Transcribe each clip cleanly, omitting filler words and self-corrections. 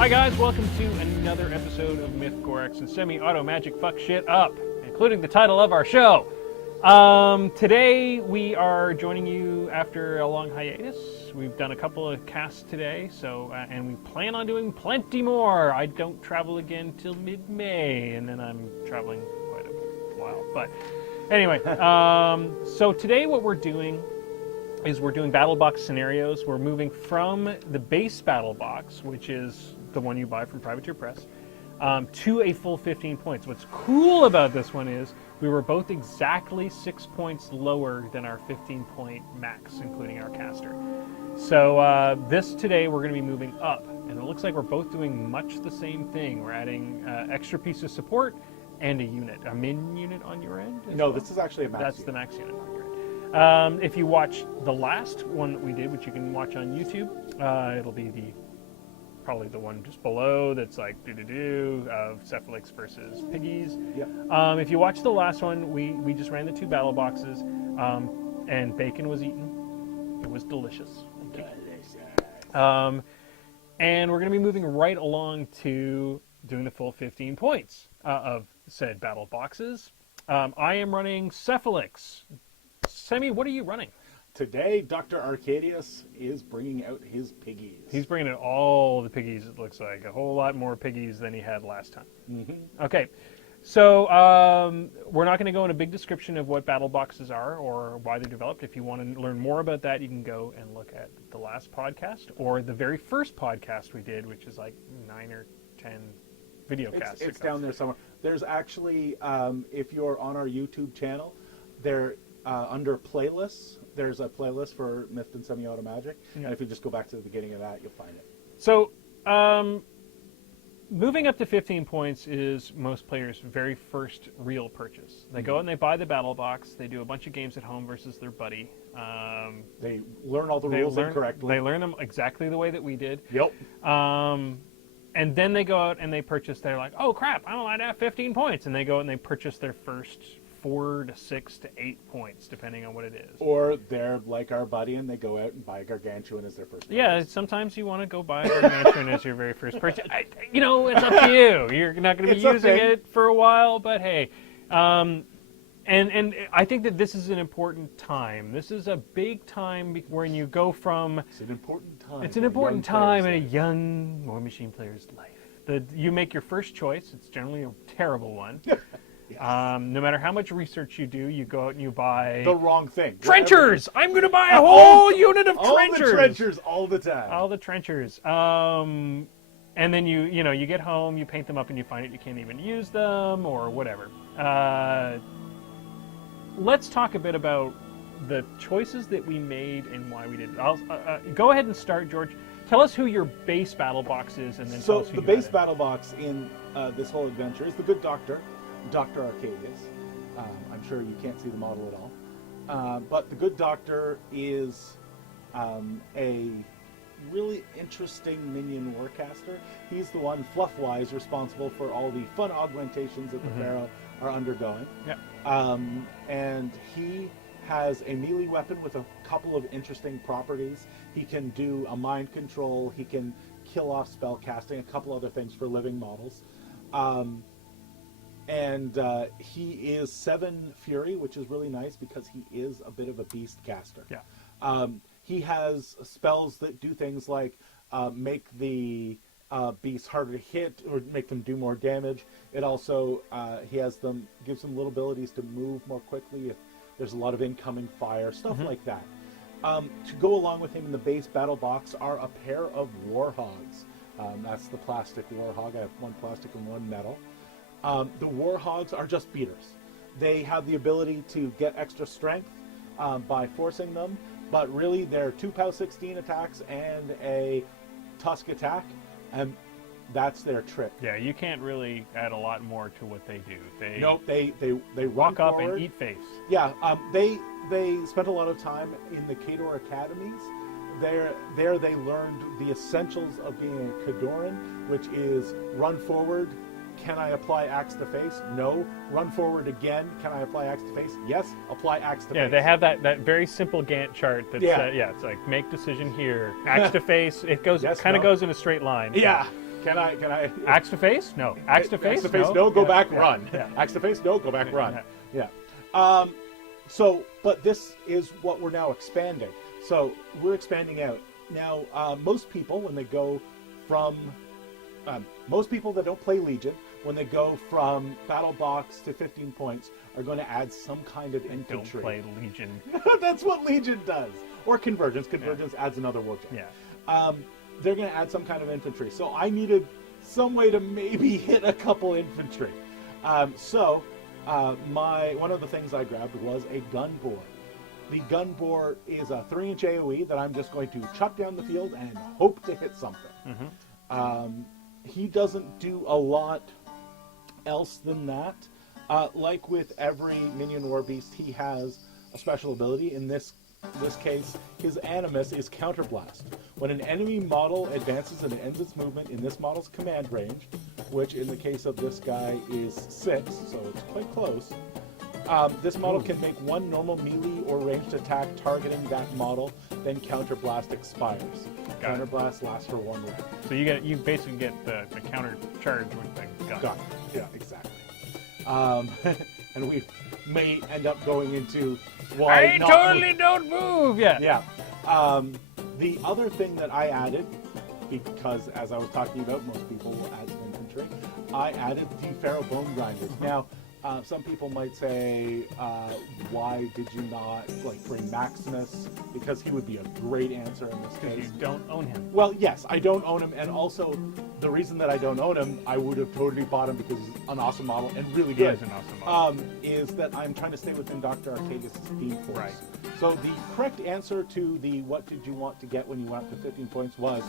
Hi guys, welcome to another episode of Miffed, and Semi Auto Magic Fuck Shit Up, including the title of our show. Today we are joining you after a long hiatus. We've done a couple of casts today, and we plan on doing plenty more. I don't travel again till mid-May, and then I'm traveling quite a while. But anyway, so today what we're doing is we're doing battle box scenarios. We're moving from the base battle box, which is the one you buy from Privateer Press, to a full 15 points. What's cool about this one is we were both exactly 6 points lower than our 15-point max, including our caster. So today we're going to be moving up, and it looks like we're both doing much the same thing. We're adding extra piece of support and a unit, a min unit on your end. No, this is actually a max. That's unit. the max unit on your end. If you watch the last one that we did, which you can watch on YouTube, it'll be probably the one just below that's like of Cephalyx versus piggies. Yep. If you watch the last one, we just ran the two battle boxes, and bacon was eaten. It was delicious. And we're going to be moving right along to doing the full 15 points of said battle boxes. I am running Cephalyx. Semi, what are you running? Today, Dr. Arcadius is bringing out his piggies. He's bringing out all the piggies, it looks like. A whole lot more piggies than he had last time. Mm-hmm. Okay, so we're not going to go into a big description of what battle boxes are or why they're developed. If you want to learn more about that, you can go and look at the last podcast or the very first podcast we did, which is like 9 or 10 video casts. It's down there somewhere. There's actually, if you're on our YouTube channel, there under playlists, there's a playlist for Miffed and Semi Auto Magic, and if you just go back to the beginning of that, you'll find it. So, moving up to 15 points is most players' very first real purchase. They go out and they buy the battle box. They do a bunch of games at home versus their buddy. They learn all the rules incorrectly. They learn them exactly the way that we did. Yep. And then they go out and they purchase. They're like, oh crap, I'm allowed to have 15 points, and they go out and they purchase their first 4 to 6 to 8 points, depending on what it is. Or they're like our buddy and they go out and buy Gargantuan as their first purchase. Yeah, sometimes you want to go buy Warmachine as your very first purchase. It's up to you. You're not going to be using it for a while, but hey. And I think that this is an important time. This is a big time when you go from... It's an important time. It's an important time in a young Warmachine player's life. You make your first choice. It's generally a terrible one. Yes. No matter how much research you do, you go out and you buy... the wrong thing. Trenchers! I'm going to buy a whole unit of trenchers! All the trenchers all the time. All the trenchers. And then you get home, you paint them up, and you find out you can't even use them, or whatever. Let's talk a bit about the choices that we made and why we did it. Go ahead and start, George. Tell us who your base battle box is, and then tell us who the base battle box in this whole adventure is the Good Doctor, Dr. Arcadius. I'm sure you can't see the model at all. But the Good Doctor is a really interesting minion warcaster. He's the one, fluff-wise, responsible for all the fun augmentations that the Pharaoh are undergoing. Yeah. And he has a melee weapon with a couple of interesting properties. He can do a mind control. He can kill off spell casting, a couple other things for living models. And he is 7 Fury, which is really nice because he is a bit of a beast caster. Yeah. He has spells that do things like make the beasts harder to hit or make them do more damage. It also gives them little abilities to move more quickly if there's a lot of incoming fire, stuff like that. To go along with him in the base battle box are a pair of Warhogs. That's the plastic Warhog. I have one plastic and one metal. The Warhogs are just beaters. They have the ability to get extra strength by forcing them, but really they're 2 POW 16 attacks and a Tusk attack, and that's their trip. Yeah, you can't really add a lot more to what they do. They walk up forward. and eat face. Yeah, they spent a lot of time in the Khador academies. There they learned the essentials of being a Khadoran, which is run forward. Can I apply axe to face? No. Run forward again. Can I apply axe to face? Yes. Apply axe to face. Yeah, they have that very simple Gantt chart that's it's like make decision here. Axe to face. It goes goes in a straight line. Yeah. Can I? Axe to face? No. Axe to face? Axe to face? No. Go back. Yeah. Run. Yeah. Axe to face? No. Go back. Run. Yeah. Yeah. So, but this is what we're now expanding. So we're expanding out now. Most people, when they go from, most people that don't play Legion, when they go from battle box to 15 points, are going to add some kind of infantry. Don't play Legion. That's what Legion does. Or Convergence. Convergence adds another warjack. Yeah. They're going to add some kind of infantry. So I needed some way to maybe hit a couple infantry. One of the things I grabbed was a gun bore. The gun bore is a 3-inch AoE that I'm just going to chuck down the field and hope to hit something. Mm-hmm. He doesn't do a lot else than that. Like with every minion war beast, he has a special ability. In this case, his Animus is Counterblast. When an enemy model advances and ends its movement in this model's command range, which in the case of this guy is 6, so it's quite close, this model can make one normal melee or ranged attack targeting that model, then Counterblast expires. Counterblast lasts for 1 round. So you basically get the counter charge with the gun. Gun. Yeah, exactly. And we may end up going into why I totally don't move. Yeah. Yeah. The other thing that I added, because as I was talking about, most people will add some infantry, I added the Pharaoh Bone Grinders. Now, some people might say, why did you not bring Maximus? Because he would be a great answer in this case. You don't own him. Well, yes, I don't own him, and also the reason that I don't own him, I would have totally bought him because he's an awesome model and really good. He is an awesome model. Is that I'm trying to stay within Dr. Arcadius' theme force. Right. So the correct answer to the what did you want to get when you went up to 15 points was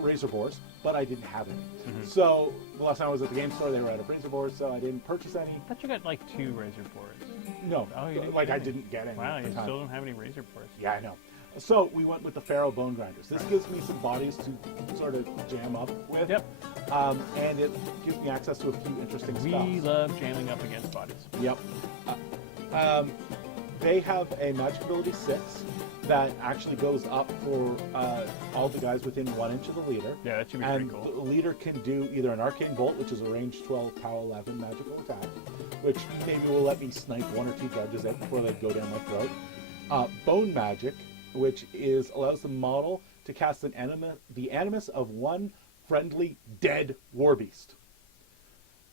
razor bores, but I didn't have any. Mm-hmm. So the last time I was at the game store, they were out of razor bores, so I didn't purchase any. I thought you got 2 razor boards. No, Oh, you didn't I get any? didn't get any. Wow, at you the time. still don't have any razor boards. Yeah, I know. So we went with the Pharaoh Bone Grinders. This gives me some bodies to sort of jam up with. Yep. And it gives me access to a few interesting We spells. love jamming up against bodies. Yep. They have a magic ability 6 that actually goes up for all the guys within 1 inch of the leader. Yeah, that should be And pretty cool. the leader can do either an Arcane Bolt, which is a range 12, power 11 magical attack, which maybe will let me snipe 1 or 2 judges out before they go down my throat. Bone Magic, which allows the model to cast the animus of 1 friendly dead war beast.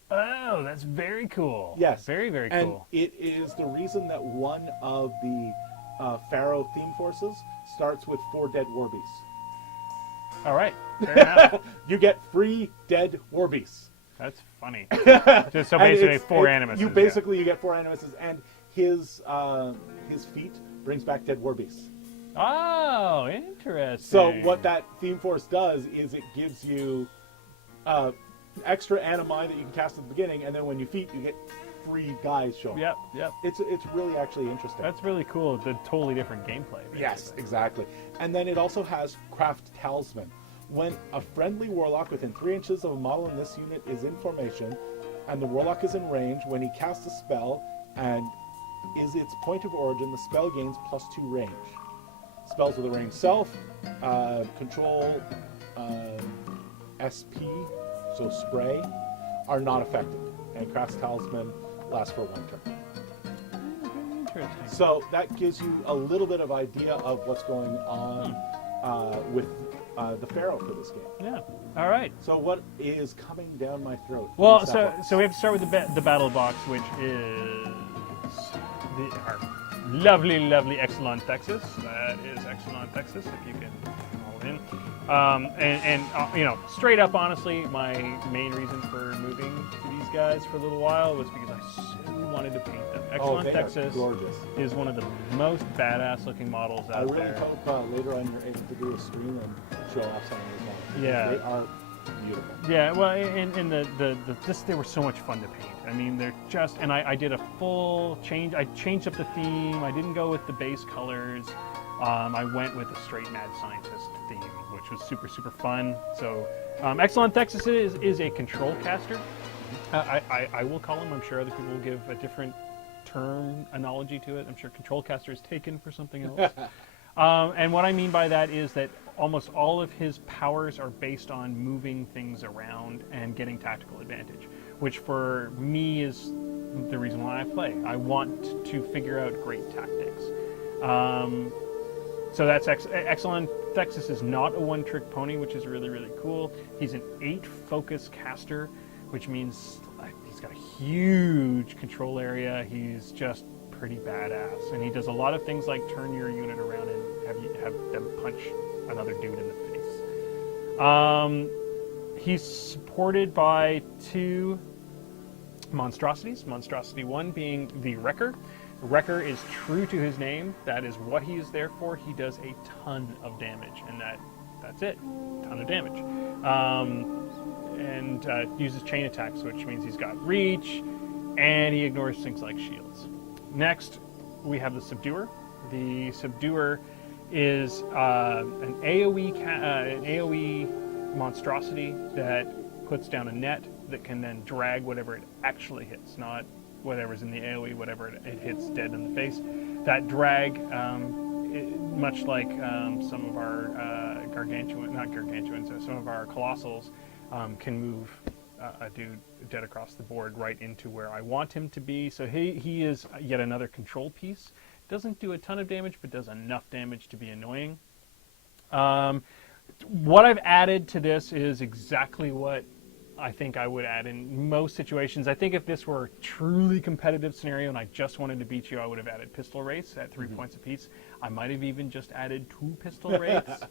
Oh, that's very cool. Yes. Very, very And cool. it is the reason that one of the Pharaoh theme forces starts with 4 dead war beasts. All right. Fair enough. You get free dead war beasts. That's funny. So And basically 4 animuses. You basically you get 4 animuses, and his feat brings back dead war beasts. Oh, interesting. So what that theme force does is it gives you extra animi that you can cast at the beginning, and then when you feat, you get free guys showing. Yep, yep. It's really actually interesting. That's really cool. It's a totally different gameplay. Basically. Yes, exactly. And then it also has Craft Talisman. When a friendly warlock within 3 inches of a model in this unit is in formation, and the warlock is in range, when he casts a spell and is its point of origin, the spell gains +2 range. Spells with a range self, control, SP, so spray, are not effective. And Craft Talisman lasts for 1 turn. Interesting. So that gives you a little bit of idea of what's going on with the Pharaoh for this game. Yeah. All right. So what is coming down my throat? Well, What's so that one? so we have to start with the battle box, which is our lovely, lovely Exelon Thexus. That is Exelon Thexus, if you can call it in. You know, straight up, honestly, my main reason for moving to these guys for a little while was because I so wanted to paint them. Exelon they are Thexus gorgeous. is one of the most badass looking models I out really there. hope later on you're able to do a stream and show off some of these models. Yeah. They are beautiful. Yeah, well, and they were so much fun to paint. I mean, they're just, and I did a full change. I changed up the theme. I didn't go with the base colors. I went with a straight mad scientist theme, which was super, super fun. So, Exelon Thexus is a control caster. I will call him. I'm sure other people will give a different term analogy to it. I'm sure control caster is taken for something else. And what I mean by that is that almost all of his powers are based on moving things around and getting tactical advantage, which for me is the reason why I play. I want to figure out great tactics. So that's excellent. Thexus is not a one-trick pony, which is really, really cool. He's an 8-focus caster, which means he's got a huge control area. He's just pretty badass, and he does a lot of things like turn your unit around and have them punch another dude in the face. He's supported by 2 monstrosities. Monstrosity 1 being the Wrecker. Wrecker is true to his name. That is what he is there for. He does a ton of damage, and that's it. Ton of damage. And uses chain attacks, which means he's got reach, and he ignores things like shields. Next, we have the Subduer. The Subduer is an AoE monstrosity that puts down a net that can then drag whatever it actually hits, not whatever's in the AoE, whatever it hits dead in the face. That drag, much like some of our some of our colossals can move a dude dead across the board right into where I want him to be. So he is yet another control piece. Doesn't do a ton of damage, but does enough damage to be annoying. What I've added to this is exactly what I think I would add in most situations. I think if this were a truly competitive scenario and I just wanted to beat you, I would have added pistol race at 3 points apiece. I might have even just added 2 pistol rates.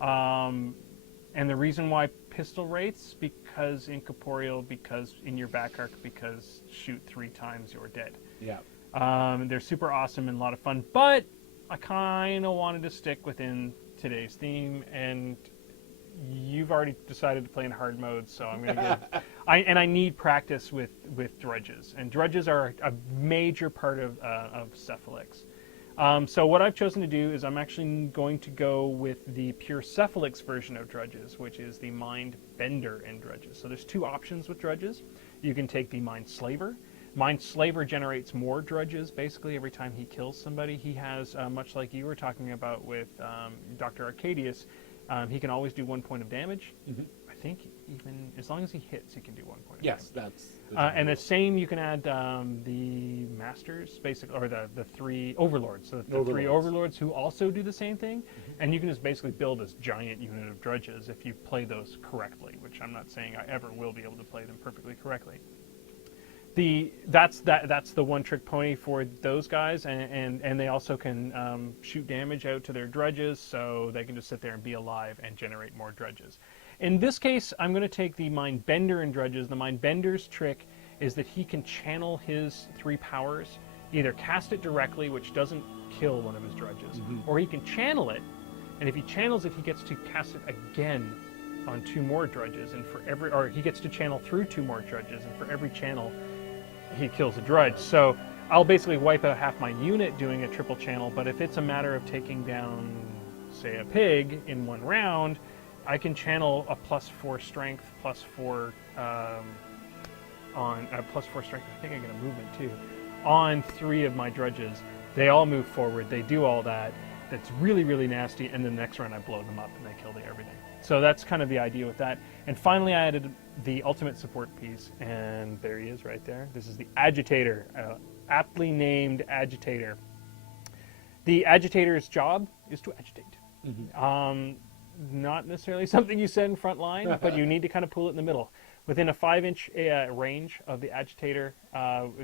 And the reason why pistol rates, because incorporeal, because in your back arc, because shoot 3 times you're dead. Yeah. They're super awesome and a lot of fun, but I kind of wanted to stick within today's theme, and you've already decided to play in hard mode, so I'm going to give... I need practice with drudges, and drudges are a major part of Cephalyx. So what I've chosen to do is I'm actually going to go with the pure Cephalyx version of drudges, which is the Mind Bender in drudges. So there's 2 options with drudges. You can take the Mind Slaver. Mind Slaver generates more drudges basically every time he kills somebody. He has, much like you were talking about with Dr. Arcadius, he can always do 1 point of damage. Mm-hmm. I think even as long as he hits, he can do 1 point of damage. Yes, that's... and the same, you can add the Masters, basically, or the 3 Overlords. So the 3 Overlords who also do the same thing. Mm-hmm. And you can just basically build this giant unit of drudges if you play those correctly, which I'm not saying I ever will be able to play them perfectly correctly. That's the one-trick pony for those guys, and they also can shoot damage out to their drudges, so they can just sit there and be alive and generate more drudges. In this case, I'm going to take the Mind Bender in drudges. The Mind Bender's trick is that he can channel his 3 powers, either cast it directly, which doesn't kill one of his drudges, or he can channel it, and if he channels it, he gets to cast it again on 2 more drudges, and or he gets to channel through 2 more drudges, and for every channel, he kills a drudge. So I'll basically wipe out half my unit doing a triple channel, but if it's a matter of taking down, say, a pig in 1 round, I can channel a +4 strength, +4 on +4 strength. I think I get a movement too on 3 of my drudges. They all move forward. They do all that. That's really, really nasty. And then the next round I blow them up and they kill everything. So that's kind of the idea with that. And finally, I added the ultimate support piece, and there he is right there. This is the Agitator, aptly named Agitator. The Agitator's job is to agitate. Mm-hmm. Not necessarily something you said in front line, but you need to kind of pull it in the middle. Within a 5-inch range of the Agitator,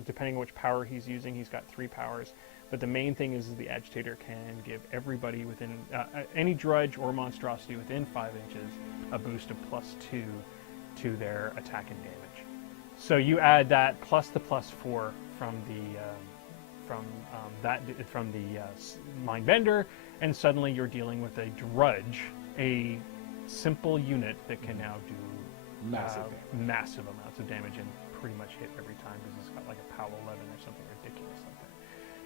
depending on which power he's using, he's got 3 powers. But the main thing is the Agitator can give everybody within, any drudge or monstrosity within 5 inches, a boost of +2 to their attack and damage. So you add that plus the +4 from the Mind Bender, and suddenly you're dealing with a drudge, a simple unit that can now do massive amounts of damage and pretty much hit every time because it's got like a POW 11 or something ridiculous like that.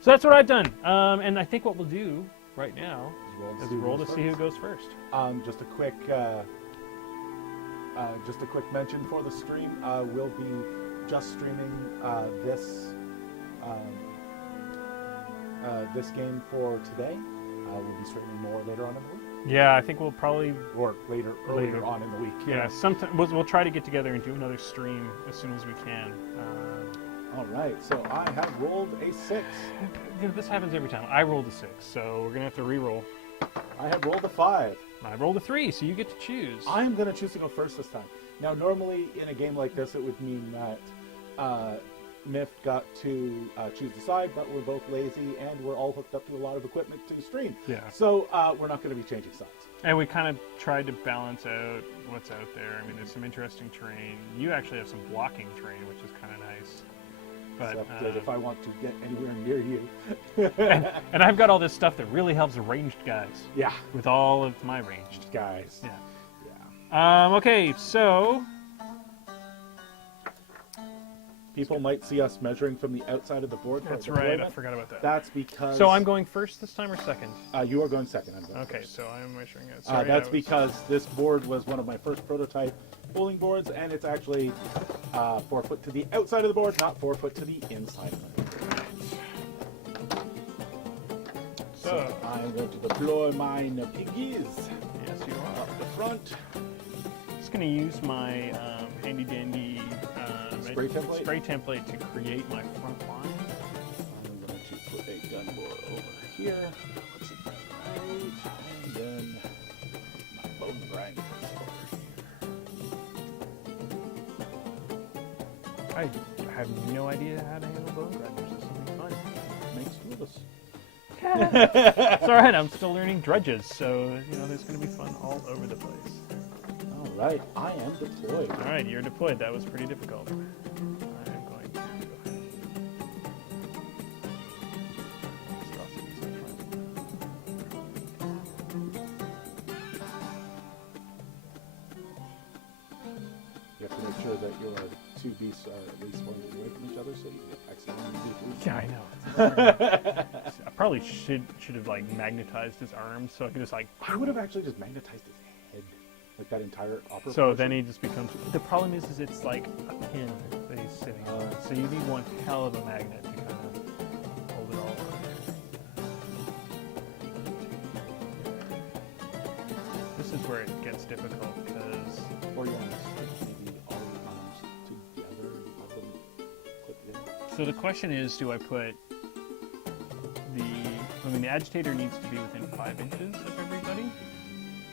So that's what I've done, and I think what we'll do right now is roll to see who goes first. Just a quick mention for the stream. We'll be just streaming this game for today. We'll be streaming more later on in the week. Yeah, I think we'll probably Or earlier Later. on in the week. yeah. Sometime we'll try to get together and do another stream as soon as we can. All right, so I have rolled a 6. This happens every time. I rolled a 6, so we're gonna have to re-roll. I have rolled a 5. I rolled a 3, so you get to choose. I'm going to choose to go first this time. Now, normally in a game like this, it would mean that Miffed got to choose the side, but we're both lazy and we're all hooked up to a lot of equipment to stream. Yeah. So we're not going to be changing sides. And we kind of tried to balance out what's out there. I mean, there's some interesting terrain. You actually have some blocking terrain, which is kind of nice. But Except that if I want to get anywhere near you. and I've got all this stuff that really helps ranged guys. Yeah. With all of my ranged. Guys. Yeah. Yeah. Okay, so People might see us measuring from the outside of the board. that's for right. I deployment. forgot about that. That's because... So I'm going first this time or second? You are going second. I'm going Okay, first. so I'm measuring it. Sorry, That's because this board was one of my first prototype bowling boards, and it's actually 4 foot to the outside of the board, not 4 foot to the inside of the board. So I'm going to deploy mine piggies yes, you are. up the front. Just going to use my handy dandy Spray template? to create my front line. I'm going to put a gun bore over here. Let's see, right, and then my bone grinders over here. I have no idea how to handle bone grinders. This will be fun. Makes two of us. It's all right. I'm still learning drudges, so there's going to be fun all over the place. All right, I am deployed. All right, you're deployed. That was pretty difficult. I'm going to. You have to make sure that your two beasts are at least 1 away from each other, so you get excellent D3. Yeah, I know. I probably should have magnetized his arms so I could just I would have actually just magnetized his head, like that entire upper. So then he just becomes. The problem is it's like a pin that he's sitting on. So you need one hell of a magnet to kind of hold it all on. This is where it gets difficult because. Or you want to stick maybe all the arms together and have them clip together. So the question is, do I put the agitator needs to be within 5 inches of everybody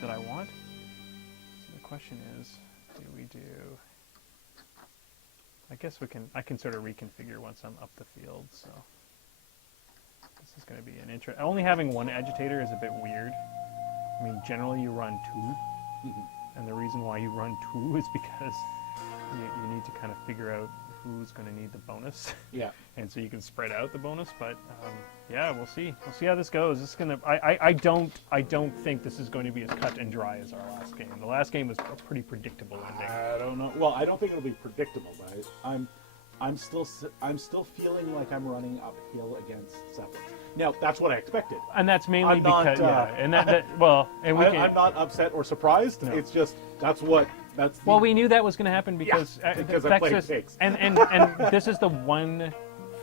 that I want. So the question is, do we do? I guess I can sort of reconfigure once I'm up the field. So this is going to be an intro. Only having one agitator is a bit weird. I mean, generally you run 2, and the reason why you run 2 is because you need to kind of figure out who's going to need the bonus. Yeah. And so you can spread out the bonus, but yeah, we'll see. We'll see how this goes. This is gonna. I don't think this is going to be as cut and dry as our last game. The last game was a pretty predictable ending. I don't know. Well, I don't think it'll be predictable, right? I'm still feeling like I'm running uphill against Cephalyx. Now, that's what I expected. And that's mainly I'm not, because and I'm not upset or surprised. No. It's just that's what. Well, we knew that was going to happen because because I played Thexus, pigs. and this is the one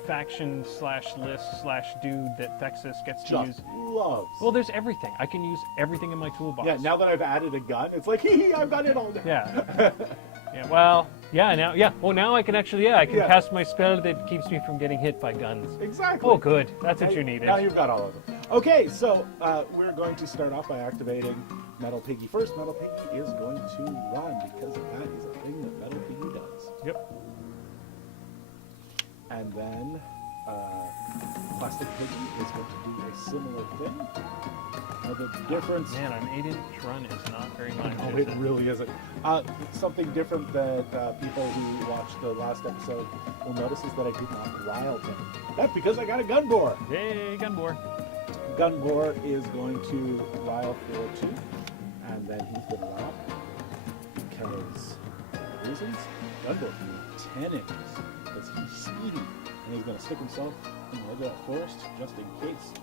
faction / list / dude that Thexus gets to use. Just loves. Well, there's everything. I can use everything in my toolbox. Yeah, now that I've added a gun, it's like, hee, I've got it all now. Yeah. Yeah. Well. Yeah. Now. Well, now I can actually. I can cast my spell that keeps me from getting hit by guns. Exactly. Oh, good. That's what you needed. Now you've got all of them. Okay, so we're going to start off by activating Metal Piggy first. Metal Piggy is going to run because that is a thing that Metal Piggy does. Yep. And then Plastic Piggy is going to do a similar thing. Now the difference... Man, an 8-inch run is not very much. No, it really isn't. Something different that people who watched the last episode will notice is that I did not rile him. That's because I got a gun bore. Yay, gun bore. Gun bore is going to rile for 2, and then he's going to run up because reasons. Gun bore can do 10 inches because he's speedy, and he's going to stick himself in the edge of that forest just in case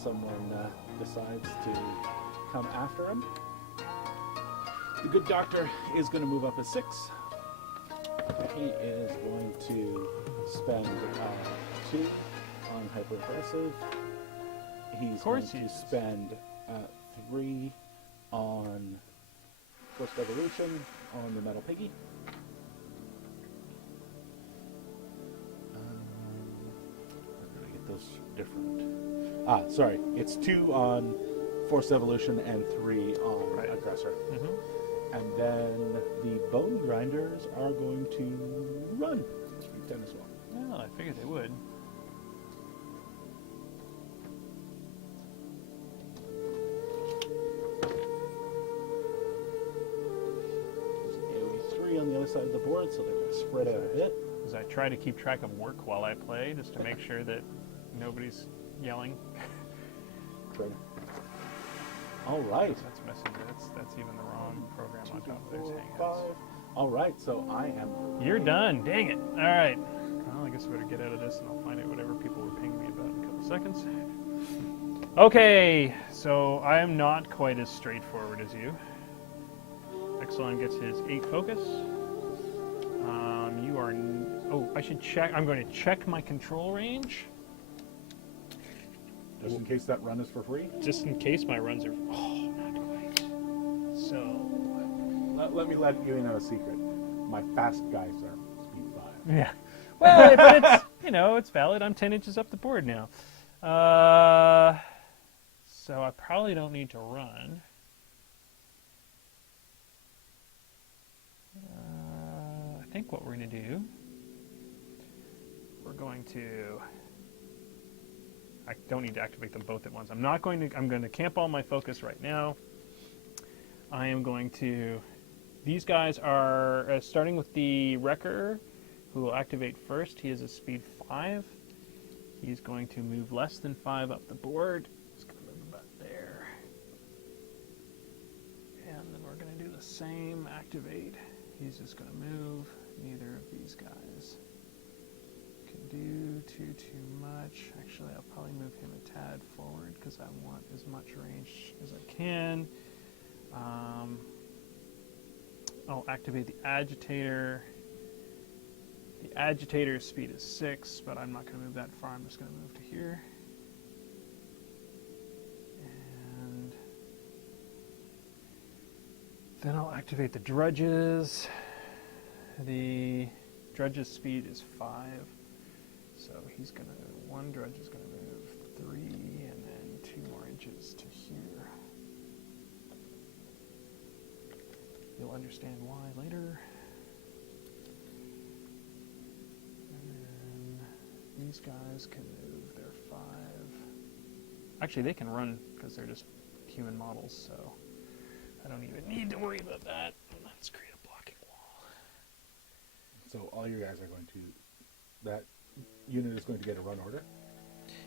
someone decides to come after him. The good doctor is going to move up a 6. He is going to spend 2 on hyper aggressive. he's course going he to is. spend 3 on Forced Evolution on the Metal Piggy. How did I get those different? Sorry. It's 2 on Forced Evolution and 3 on Aggressor. Mm-hmm. And then the Bone Grinders are going to run speed 10 as well. Well, I figured they would. There's an AoE 3 on the other side of the board, so they're going to spread out a bit. As I try to keep track of work while I play, just to make sure that nobody's yelling. Great. All right. That's messing. That's even the wrong program on top of those 4, hangouts. 5. All right, so I am. You're done. Dang it. All right. Well, I guess I better get out of this and I'll find out whatever people were pinging me about in a couple seconds. Okay, so I am not quite as straightforward as you. Exelon gets his 8 focus. You are. Oh, I should check. I'm going to check my control range. Just in case that run is for free? Just in case my runs are. Oh, not quite. So. Let me let you in on a secret. My fast guys are speed 5. Yeah. Well, but it's, it's valid. I'm 10 inches up the board now. So I probably don't need to run. I think what we're going to do, I don't need to activate them both at once. I'm going to camp all my focus right now. I am going to, these guys are, starting with the Wrecker, who will activate first. He is a speed 5. He's going to move less than 5 up the board. He's going to move about there. And then we're going to do the same, activate. He's just going to move. Neither of these guys can do too much. Actually, I'll probably move him a tad forward because I want as much range as I can. I'll activate the Agitator. The Agitator's speed is 6, but I'm not going to move that far. I'm just going to move to here. And then I'll activate the Drudges. The Drudge's speed is 5. So he's going to, one Drudge is going to move 3 and then 2 more inches to here. You'll understand why later. These guys can move their 5. Actually, they can run because they're just human models, so I don't even need to worry about that. Let's create a blocking wall. So all your guys are going to, that unit is going to get a run order?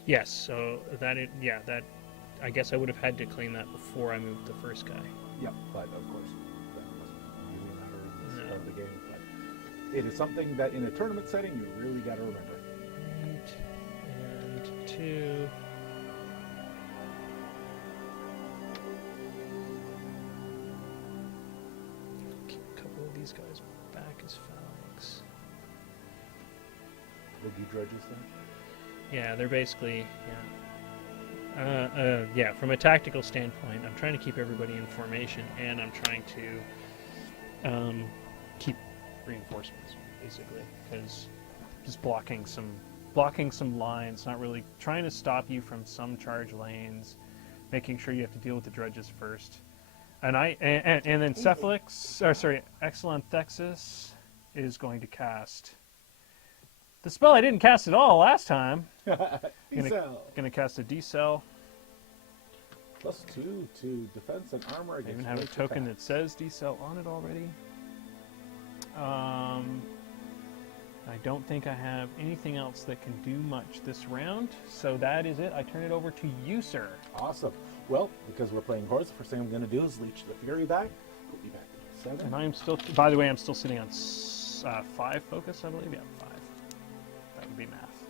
Yes, so that, I guess I would have had to claim that before I moved the first guy. Yep, but of course, that doesn't really matter in this part of the game. But it is something that in a tournament setting, you really got to remember. And 2. Keep a couple of these guys back as Cephalyx. Boogie Drudges then? Yeah, they're basically, yeah, from a tactical standpoint, I'm trying to keep everybody in formation, and I'm trying to keep reinforcements, basically, because just blocking some lines, not really trying to stop you from some charge lanes, making sure you have to deal with the Drudges first. And then Cephalyx, Excellent Thexus is going to cast the spell I didn't cast at all last time. Gonna cast a D-Cell. +2 to defense and armor I against. even have a token that says D-Cell on it already. I don't think I have anything else that can do much this round, so that is it. I turn it over to you, sir. Awesome. Well, because we're playing Hordes, the first thing I'm going to do is leech the Fury back. Put me back to 7. And I am still, by the way, I'm still sitting on 5 focus, I believe. Yeah, 5. That would be math.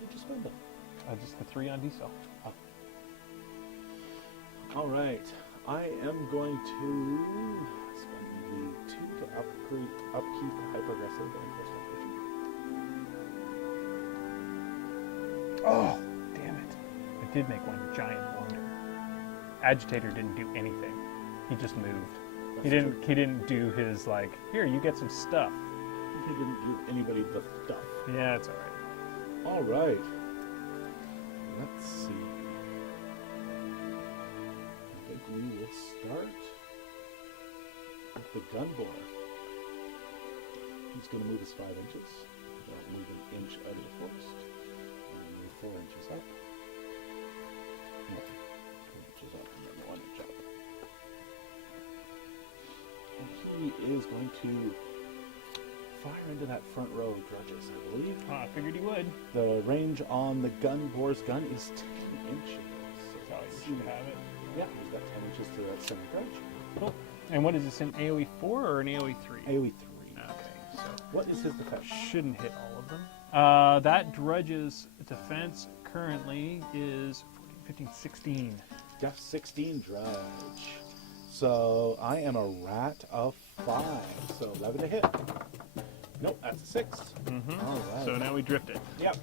You just spend them. I just had 3 on D-Cell. Oh. All right. I am going to spend the 2 to upkeep hyper-aggressive and Force Evolution. Oh, damn it. did make one giant blunder. Agitator didn't do anything. He just moved. That's He didn't. true. He didn't do his like. Here, you get some stuff. He didn't give anybody the stuff. Yeah, it's all right. All right. Let's see. I think we will start with the gun bore. He's going to move his 5 inches. Don't move an inch out of the forest. And move 4 inches up. No, 2 inches up and then 1 inch up. And he is going to fire into that front row of drudges, I believe. Oh, I figured he would. The range on the gun bore's gun is 10 inches. So That's how let's you see. should have it. Yeah, he's got 10 inches to that center crouch. Cool. And what is this, an AoE 4 or an AoE 3? AoE 3. Okay, so What is his defense? shouldn't hit all of them. That drudge's defense currently is 14, 15, 16. Def 16 drudge. So I am a rat of 5. So 11 to hit. Nope, that's a 6. Mm-hmm. All right. So now we drift it, Yep.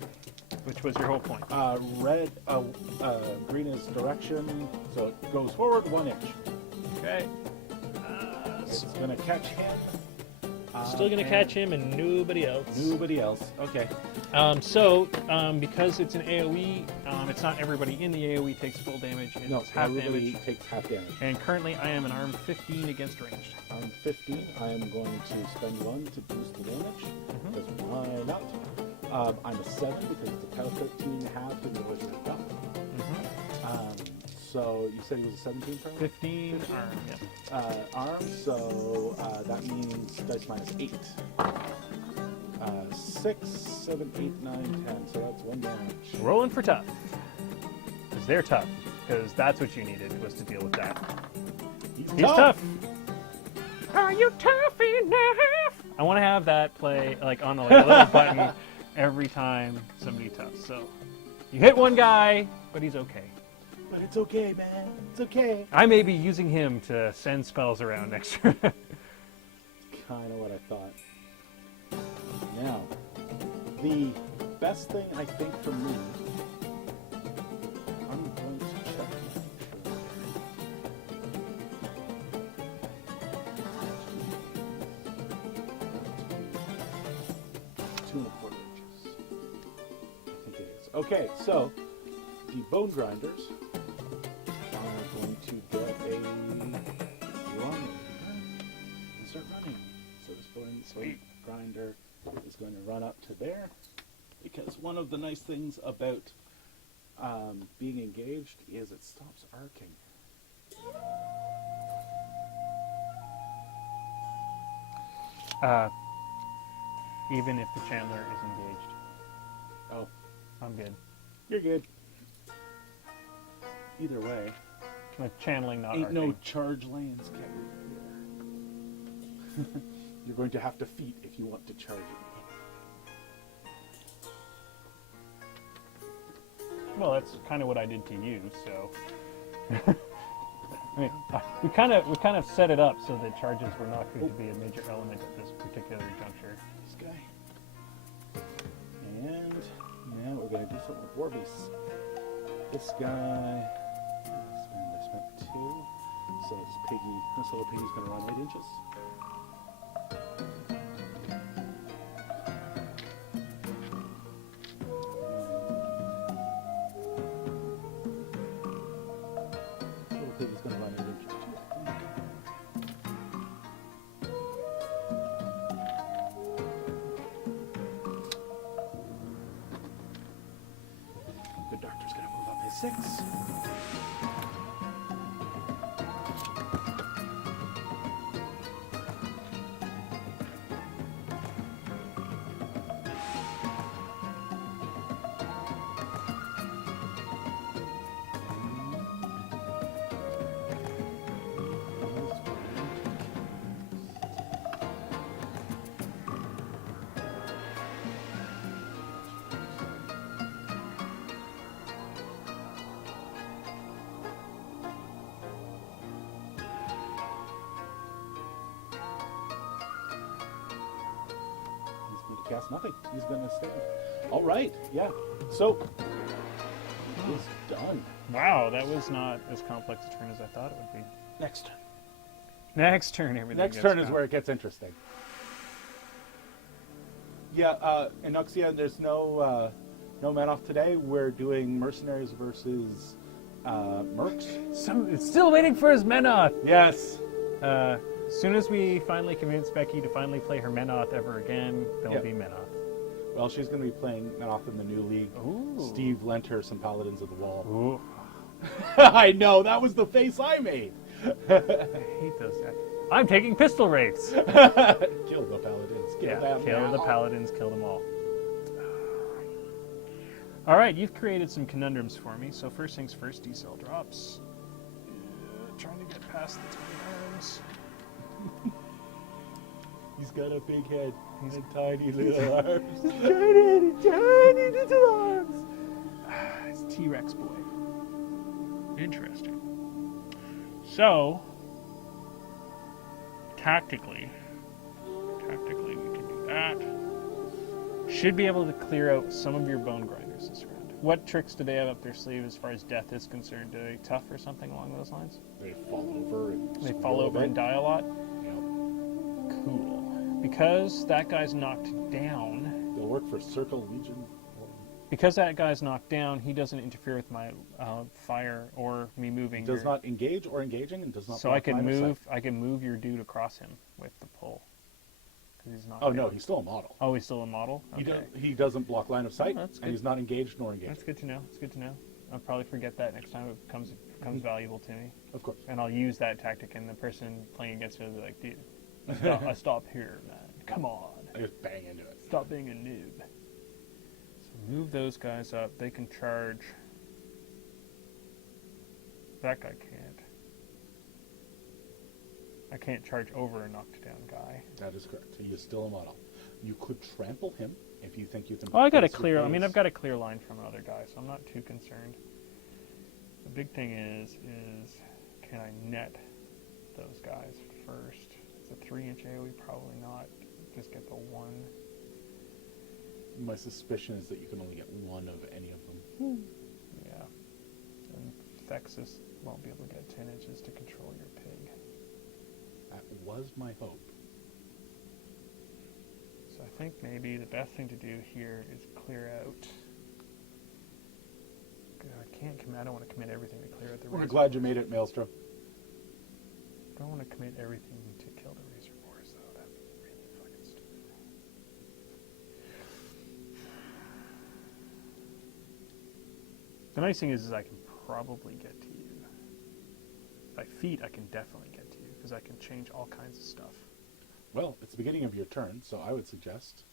which was your whole point. Green is direction, so it goes forward 1 inch. Okay. It's gonna catch him. Still gonna and catch him and nobody else. Nobody else. Okay. Because it's an AoE, it's not everybody in the AoE takes full damage. It's No, half everybody damage. takes half damage. And currently, I am an armed 15 against ranged. On 15, I am going to spend 1 to boost the damage. Because why not? I'm a 7 because it's a tower 13 half and the wizard up. So you said he was a 17 turn? 15 armed. Yep. Arm, so that means dice minus 8. 6, 7, 8, 9, 10. So that's 1 damage. Rolling for tough. Because they're tough. Because that's what you needed, was to deal with that. He's He's tough. Are you tough enough? I want to have that play like on a little button every time somebody toughs. So you hit one guy, but he's okay. But it's okay, man. It's okay. I may be using him to send spells around next turn. Kind of what I thought. Now, the best thing I think for me, I'm going to check. 2 1/4 inches. I think it is. Okay, so the bone grinders are going to get a run. Start running. So this bone grinder is going to run up to there, because one of the nice things about being engaged is it stops arcing. Even if the Chandler is engaged. Oh, I'm good. you're good. Either way, Like channeling, not ain't arcing. no charge lanes carried here. You're going to have to feat if you want to charge it. Well, that's kind of what I did to you, so. I mean, we kind of set it up so that charges were not going to be a major element at this particular juncture. This guy. And now we're going to do something with War Beasts. This guy. I spent 2. So this little piggy's going to run 8 inches. Little piggy's going to run 8 inches too, I think. Good Doctor's going to move up his 6. He's going to cast nothing. He's going to stand. All right, yeah. So, is done. Wow, that was not as complex a turn as I thought it would be. Next turn. Next turn, everything Next gets turn is found. where it gets interesting. Yeah, Enoxia, there's no man off today. We're doing mercenaries versus mercs. So it's still waiting for his Menoth. Yes. As soon as we finally convince Becky to finally play her Menoth ever again, there'll Yep. be Menoth. Well, she's going to be playing Menoth in the new league. Ooh. Steve lent her some Paladins of the Wall. Ooh. I know, that was the face I made. I hate those guys. I'm taking pistol wraiths. Kill the Paladins. Kill them kill now. the paladins, kill them all. All right, you've created some conundrums for me. So first things first, D-cell drops. Trying to get past the tiny arms. He's got a big head. He's a tiny little arms. tiny little arms. It's T-Rex boy. Interesting. So, tactically we can do that. Should be able to clear out some of your bone grinders this round. What tricks do they have up their sleeve as far as death is concerned? Do they tough or something along those lines? They fall over. They fall over and die a lot? Yep. Cool. Because that guy's knocked down, They'll work for Circle Legion. because that guy's knocked down, he doesn't interfere with my fire or me moving. Does not engage or engaging, and does not. So block I can line of move. sight. I can move your dude across him with the pull. Because he's not. Oh no, he's still a model. Oh, he's still a model. Okay. He doesn't block line of sight, that's and good. he's not engaged nor engaged. That's good to know. It's good to know. I'll probably forget that next time it becomes valuable to me, Of course. and I'll use that tactic. And the person playing against me will be like, "Dude, I stop here, man. Come on, I just bang into it. stop being a noob." So move those guys up. They can charge. That guy can't. I can't charge over a knocked down guy. That is correct. He is still a model. You could trample him if you think you can. Oh, I got a place your clear. I mean, base. I've got a clear line from other guys, so I'm not too concerned. The big thing is can I net those guys first? It's a 3-inch AoE, probably not. Just get the one. My suspicion is that you can only get one of any of them. Yeah. And Thexus won't be able to get 10 inches to control your pig. That was my hope. So I think maybe the best thing to do here is clear out. I don't want to commit everything to clear out the We're razor. glad you made it, Maelstrom. Don't want to commit everything to kill the razor boars, though. That'd be really fucking stupid. The nice thing is I can probably get to you. By feet, I can definitely get to you, because I can change all kinds of stuff. Well, it's the beginning of your turn, so I would suggest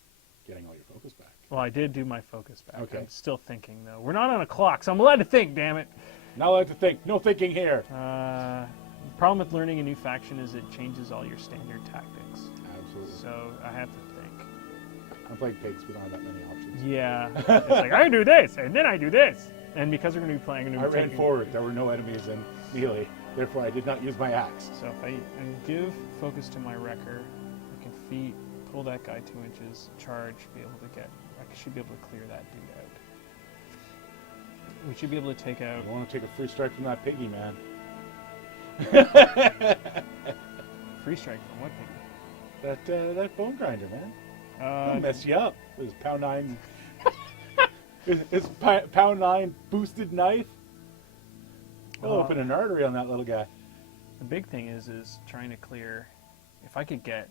getting all your focus back. Well, I did do my focus back. Okay. I'm still thinking, though. We're not on a clock, so I'm allowed to think, damn it. Not allowed to think. No thinking here. The problem with learning a new faction is it changes all your standard tactics. Absolutely. So I have to think. I'm playing pigs. We don't have that many options. Yeah. It's like, I do this, and then I do this. And because we're going to be playing, I ran forward. There were no enemies in melee. Therefore, I did not use my axe. So if I give focus to my wrecker, I can feet, pull that guy 2 inches, charge, be able to get, I should be able to clear that dude out. We should be able to take out. I want to take a free strike from that piggy, man. Free strike from what piggy? That bone grinder, man. It'll mess you up. His pound 9. his pound 9 boosted knife. He'll open an artery on that little guy. The big thing is trying to clear. If I could get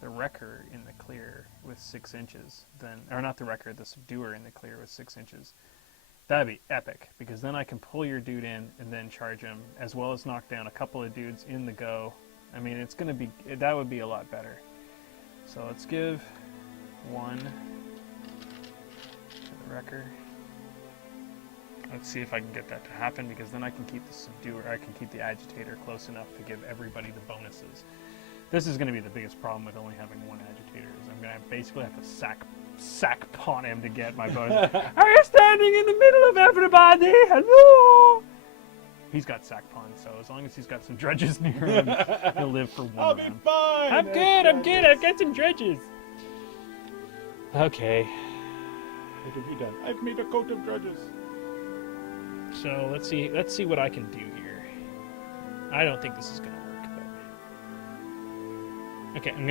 the wrecker in the clear with 6 inches, then, or not the wrecker, the subduer in the clear with 6 inches, that'd be epic, because then I can pull your dude in and then charge him, as well as knock down a couple of dudes in the go. I mean, it's gonna be, that would be a lot better. So let's give 1 to the wrecker. Let's see if I can get that to happen, because then I can keep the subduer, I can keep the agitator close enough to give everybody the bonuses. This is going to be the biggest problem with only having one agitator, is I'm going to basically have to sack pawn him to get my bonus. Are you standing in the middle of everybody? Hello! He's got sack pawn, so as long as he's got some dredges near him, he'll live for one I'll be round. fine. I'm good, I've got some dredges. Okay. What have you done? I've made a coat of drudges. So let's see what I can do here. I don't think this is gonna work, but okay, I'm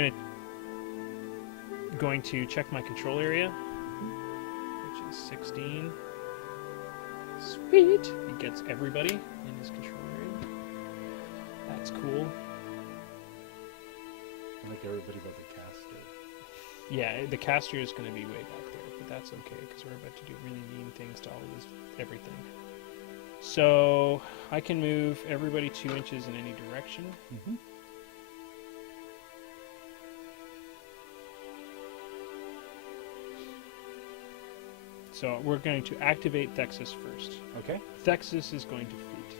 going to check my control area, which is 16. Sweet! He gets everybody in his control area. That's cool. I like everybody but the caster. Yeah, the caster is going to be way back there, but that's okay because we're about to do really mean things to all of this everything. So I can move everybody 2 inches in any direction. Mm-hmm. So we're going to activate Thexus first. Okay. Thexus is going to fleet.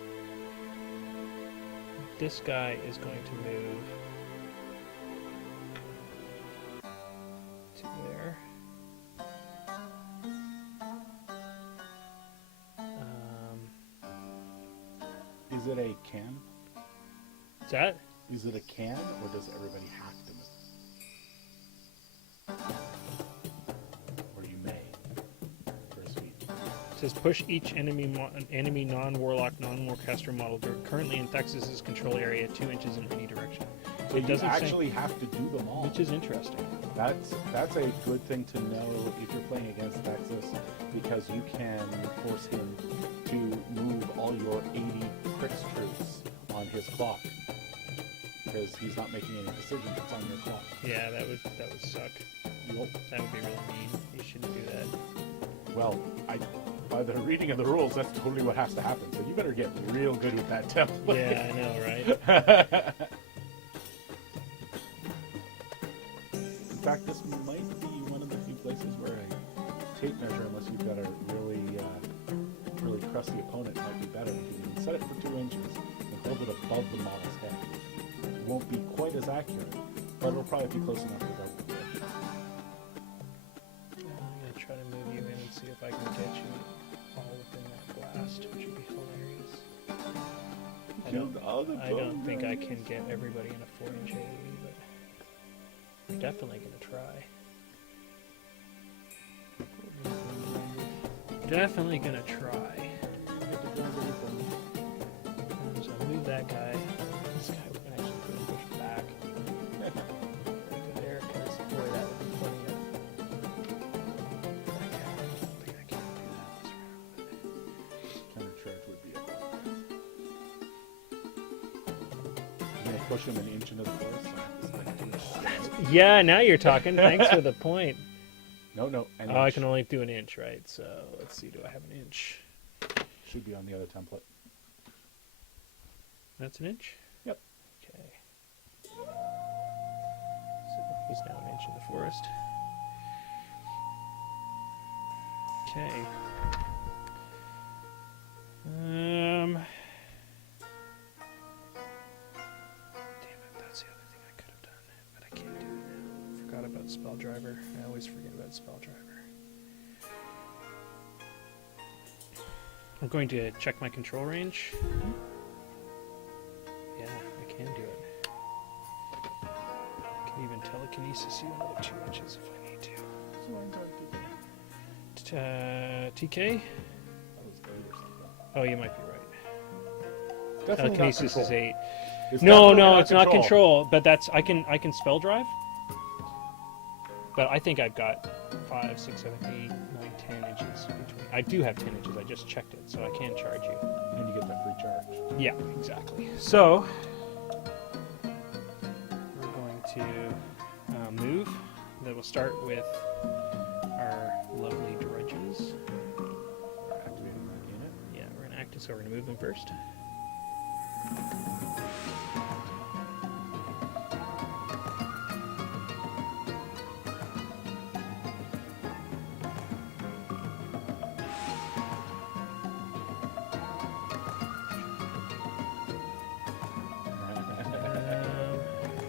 This guy is going to move to there. Is it a can? Is that? Is it a can, or does everybody have to move? Or you may. For a suite. It says push each enemy non-warlock, non-warcaster model currently in Thexus's control area 2 inches in any direction. So it you doesn't actually have to do them all. Which is interesting. That's a good thing to know if you're playing against Thexus, because you can force him to move all your 80 Crix troops on his clock. Because he's not making any decisions, it's on your clock. Yeah, that would suck. Yep. That would be really mean. You shouldn't do that. Well, by the reading of the rules, that's totally what has to happen. So you better get real good with that template. Yeah, I know, right? In fact, this might be one of the few places where a tape measure, unless you've got a really, really crusty opponent, might be better. You can set it for 2 inches and hold it above the model's head. It won't be quite as accurate, but it'll probably be close enough to go with it. I'm going to try to move you in and see if I can get you all within that blast, which would be hilarious. I don't think I can get everybody in a 4-inch AoE, but we're definitely going to try. Definitely going to try. So move that guy. This guy we're going to actually put him push back. Right to there, because boy, that would be funny. I don't think I can do that this round. Counter-charge would be a problem. You may push him an inch into the forest. Yeah, now you're talking. Thanks for the point. No. Oh, I can only do an inch, right? So let's see. Do I have an inch? Should be on the other template. That's an inch? Yep. Okay. So he's now an inch in the forest. Okay. Damn it, that's the other thing I could have done, but I can't do it now. Forgot about spell driver. I always forget about spell driver. I'm going to check my control range. Yeah, I can do it. I can even telekinesis you another 2 inches if I need to. TK? Oh, you might be right. Definitely Telekinesis not is 8. It's No, definitely it's not control. But that's I can spell drive. But I think I've got 5, 6, 7, 8, 9, 10 inches between. I do have 10 inches. I just checked it, so I can charge you. And you get that free charge. Yeah, exactly. So we're going to move. Then we'll start with our lovely drudges. We're activating that unit. Yeah, we're gonna active, so we're gonna move them first.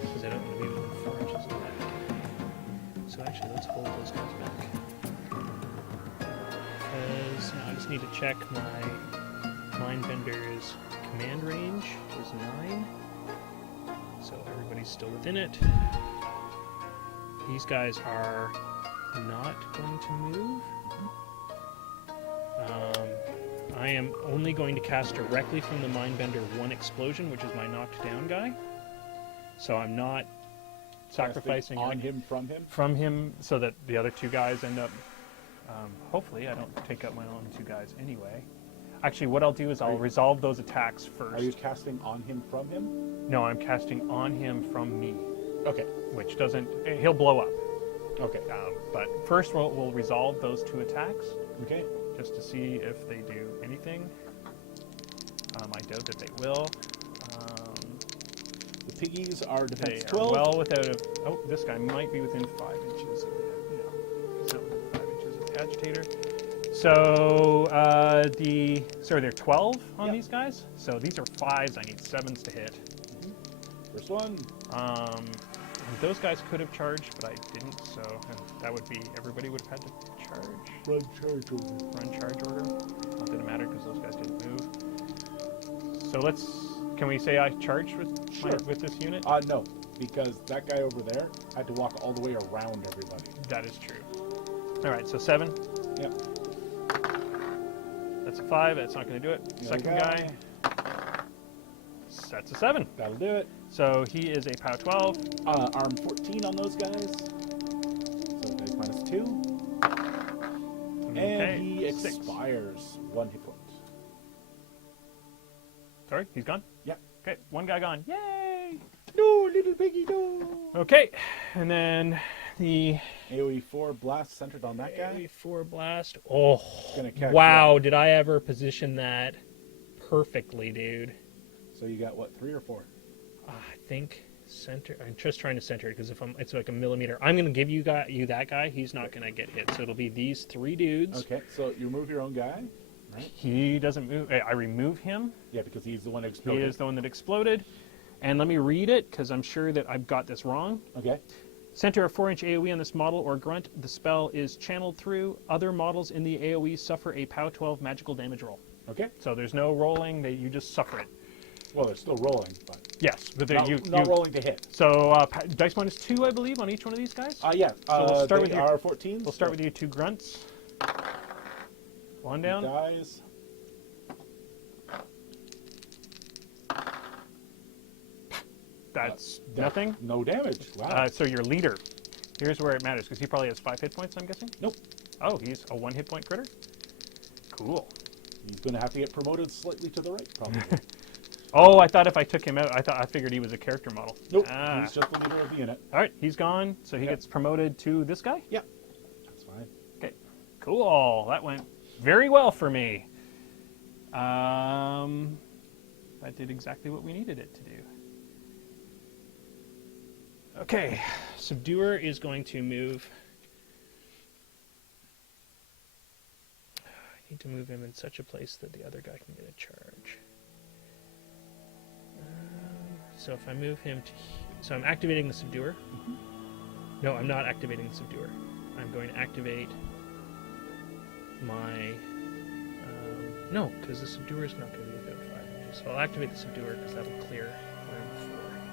Because I don't want to be within 4 inches of that. So actually, let's hold those guys back. Because now I just need to check my Mindbender's command range is 9. So everybody's still within it. These guys are not going to move. I am only going to cast directly from the Mindbender one explosion, which is my knocked down guy. So I'm not sacrificing on him from him, so that the other two guys end up. Hopefully, I don't take out my own two guys anyway. Actually, what I'll do is I'll resolve those attacks first. Are you casting on him from him? No, I'm casting on him from me. Okay. Which doesn't. He'll blow up. Okay. But first, we'll resolve those two attacks. Okay. Just to see if they do anything. I doubt that they will. The piggies are defense They 12. are well without a... Oh, this guy might be within 5 inches of the... No, he's not within 5 inches of the agitator. So, they're 12 on these guys? So these are 5s. I need 7s to hit. First one. Those guys could have charged, but I didn't, so that would be... Everybody would have had to charge. Run charge order. Run charge order. Not that it mattered because those guys didn't move. So let's... Can we say I charged with this unit? No, because that guy over there had to walk all the way around everybody. That is true. All right, so 7. Yep. That's a 5. That's not going to do it. Second guy. That's a 7. That'll do it. So he is a POW 12. Arm 14 on those guys. So base minus 2. Okay, And he 6. expires 1 hit point. Sorry, he's gone? Yeah. Okay, one guy gone. Yay! No, little piggy, no. Okay, and then the AoE 4 blast centered on that guy. AoE 4 blast. Oh, Gonna catch wow, did I ever position that perfectly, dude. So you got, what, 3 or 4? I think center. I'm just trying to center it because it's like a millimeter. I'm going to give you that guy. He's not going to get hit. So it'll be these 3 dudes. Okay, so you remove your own guy. Right. He doesn't move. I remove him. Yeah, because he's the one that exploded. He is the one that exploded. And let me read it because I'm sure that I've got this wrong. Okay. Center a 4-inch AoE on this model or grunt. The spell is channeled through. Other models in the AoE suffer a POW 12 magical damage roll. Okay. So there's no rolling. You just suffer it. Well, they're still rolling, but yes, but not rolling to hit. So dice minus 2, I believe, on each one of these guys. Yeah. So we'll start with our 14. We'll start with you 2 grunts. One down. He dies. That's nothing. No damage. Wow. So your leader. Here's where it matters because he probably has 5 hit points. I'm guessing. Nope. Oh, he's a 1 hit point critter. Cool. He's going to have to get promoted slightly to the right, probably. Oh, I thought if I took him out, I figured he was a character model. Nope. He's just the leader of the unit. All right, he's gone. So he gets promoted to this guy. Yep. That's fine. Okay. Cool. That went very well for me. That did exactly what we needed it to do. Okay, Subduer is going to move. I need to move him in such a place that the other guy can get a charge. So if I move him to... So I'm activating the Subduer. Mm-hmm. No, I'm not activating the Subduer. I'm going to activate my... no, because the Subduer is not going to be within 5 inches. So I'll activate the Subduer because that'll clear room for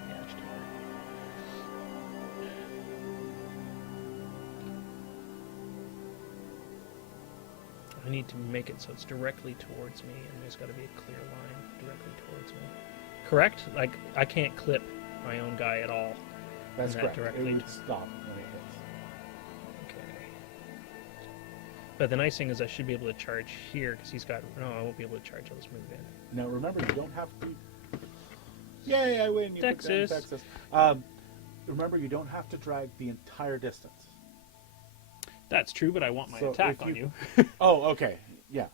the agitator. I need to make it so it's directly towards me, and there's got to be a clear line directly towards me. Correct? Like, I can't clip my own guy at all. That's correct. Directly. It would stop when it hits. Okay. But the nice thing is I should be able to charge here, because he's got... No, I won't be able to charge. I'll just move in. Now, remember, you don't have to... Yay, I win! You Thexus. Thexus. Remember, you don't have to drag the entire distance. That's true, but I want my attack on you. Oh, okay. Yeah.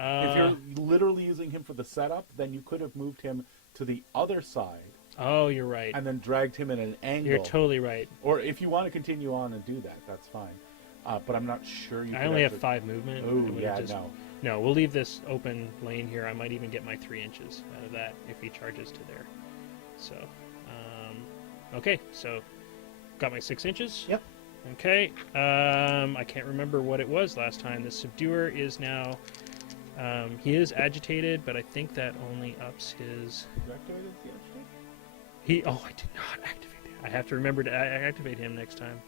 If you're literally using him for the setup, then you could have moved him to the other side. Oh, you're right. And then dragged him in an angle. You're totally right. Or if you want to continue on and do that, that's fine. But I'm not sure you. I only have 5 movement. Oh, yeah, no. No, we'll leave this open lane here. I might even get my 3 inches out of that if he charges to there. So, okay, so got my 6 inches. Yep. Okay, I can't remember what it was last time. The Subduer is now, he is agitated, but I think that only ups his... You activated the agitate? Oh, I did not activate him. I have to remember to activate him next time.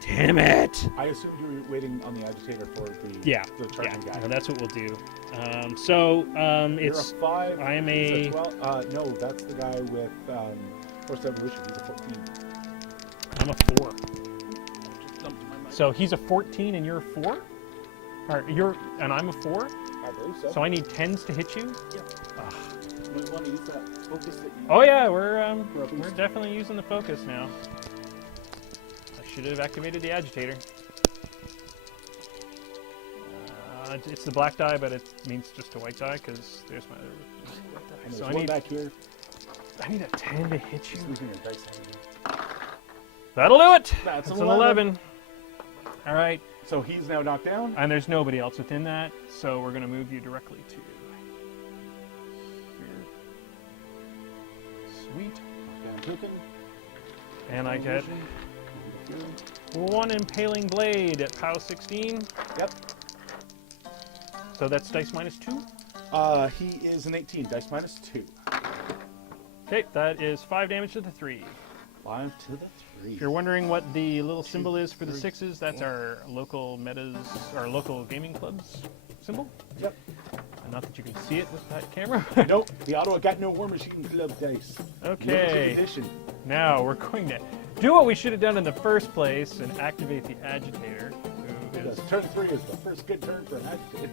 Damn it! I assumed you were waiting on the agitator for the Yeah. the charging guy. No, that's what we'll do. You're It's a 5. I am he's a 12. No, that's the guy with Forced Evolution. He's a 14. I'm a 4. So he's a 14 and you're a 4? Or and I'm a 4? I believe so. So I need 10s to hit you? Yeah. Ugh. You want to use that focus that you... Oh yeah, we're definitely using the focus now. I should have activated the agitator. It's the black die, but it means just a white die because there's my other white die. So I need back here. I need a 10 to hit you. Squeezing your dice out of here. That'll do it. That's an 11. All right. So he's now knocked down. And there's nobody else within that, so we're going to move you directly to here. Sweet. Down token. And I get 1 impaling blade at POW 16. Yep. So that's dice minus 2. He is an 18. Dice minus 2. Okay, that is 5 damage to the 3. 5 to the 3. If you're wondering what the little symbol is for the 6s, that's our local metas, our local gaming club's symbol. Yep. And not that you can see it with that camera. Nope. The Ottawa got no Warmachine Club dice. Okay. Limited edition. Now we're going to do what we should have done in the first place and activate the agitator. Because turn 3 is the first good turn for an agitator.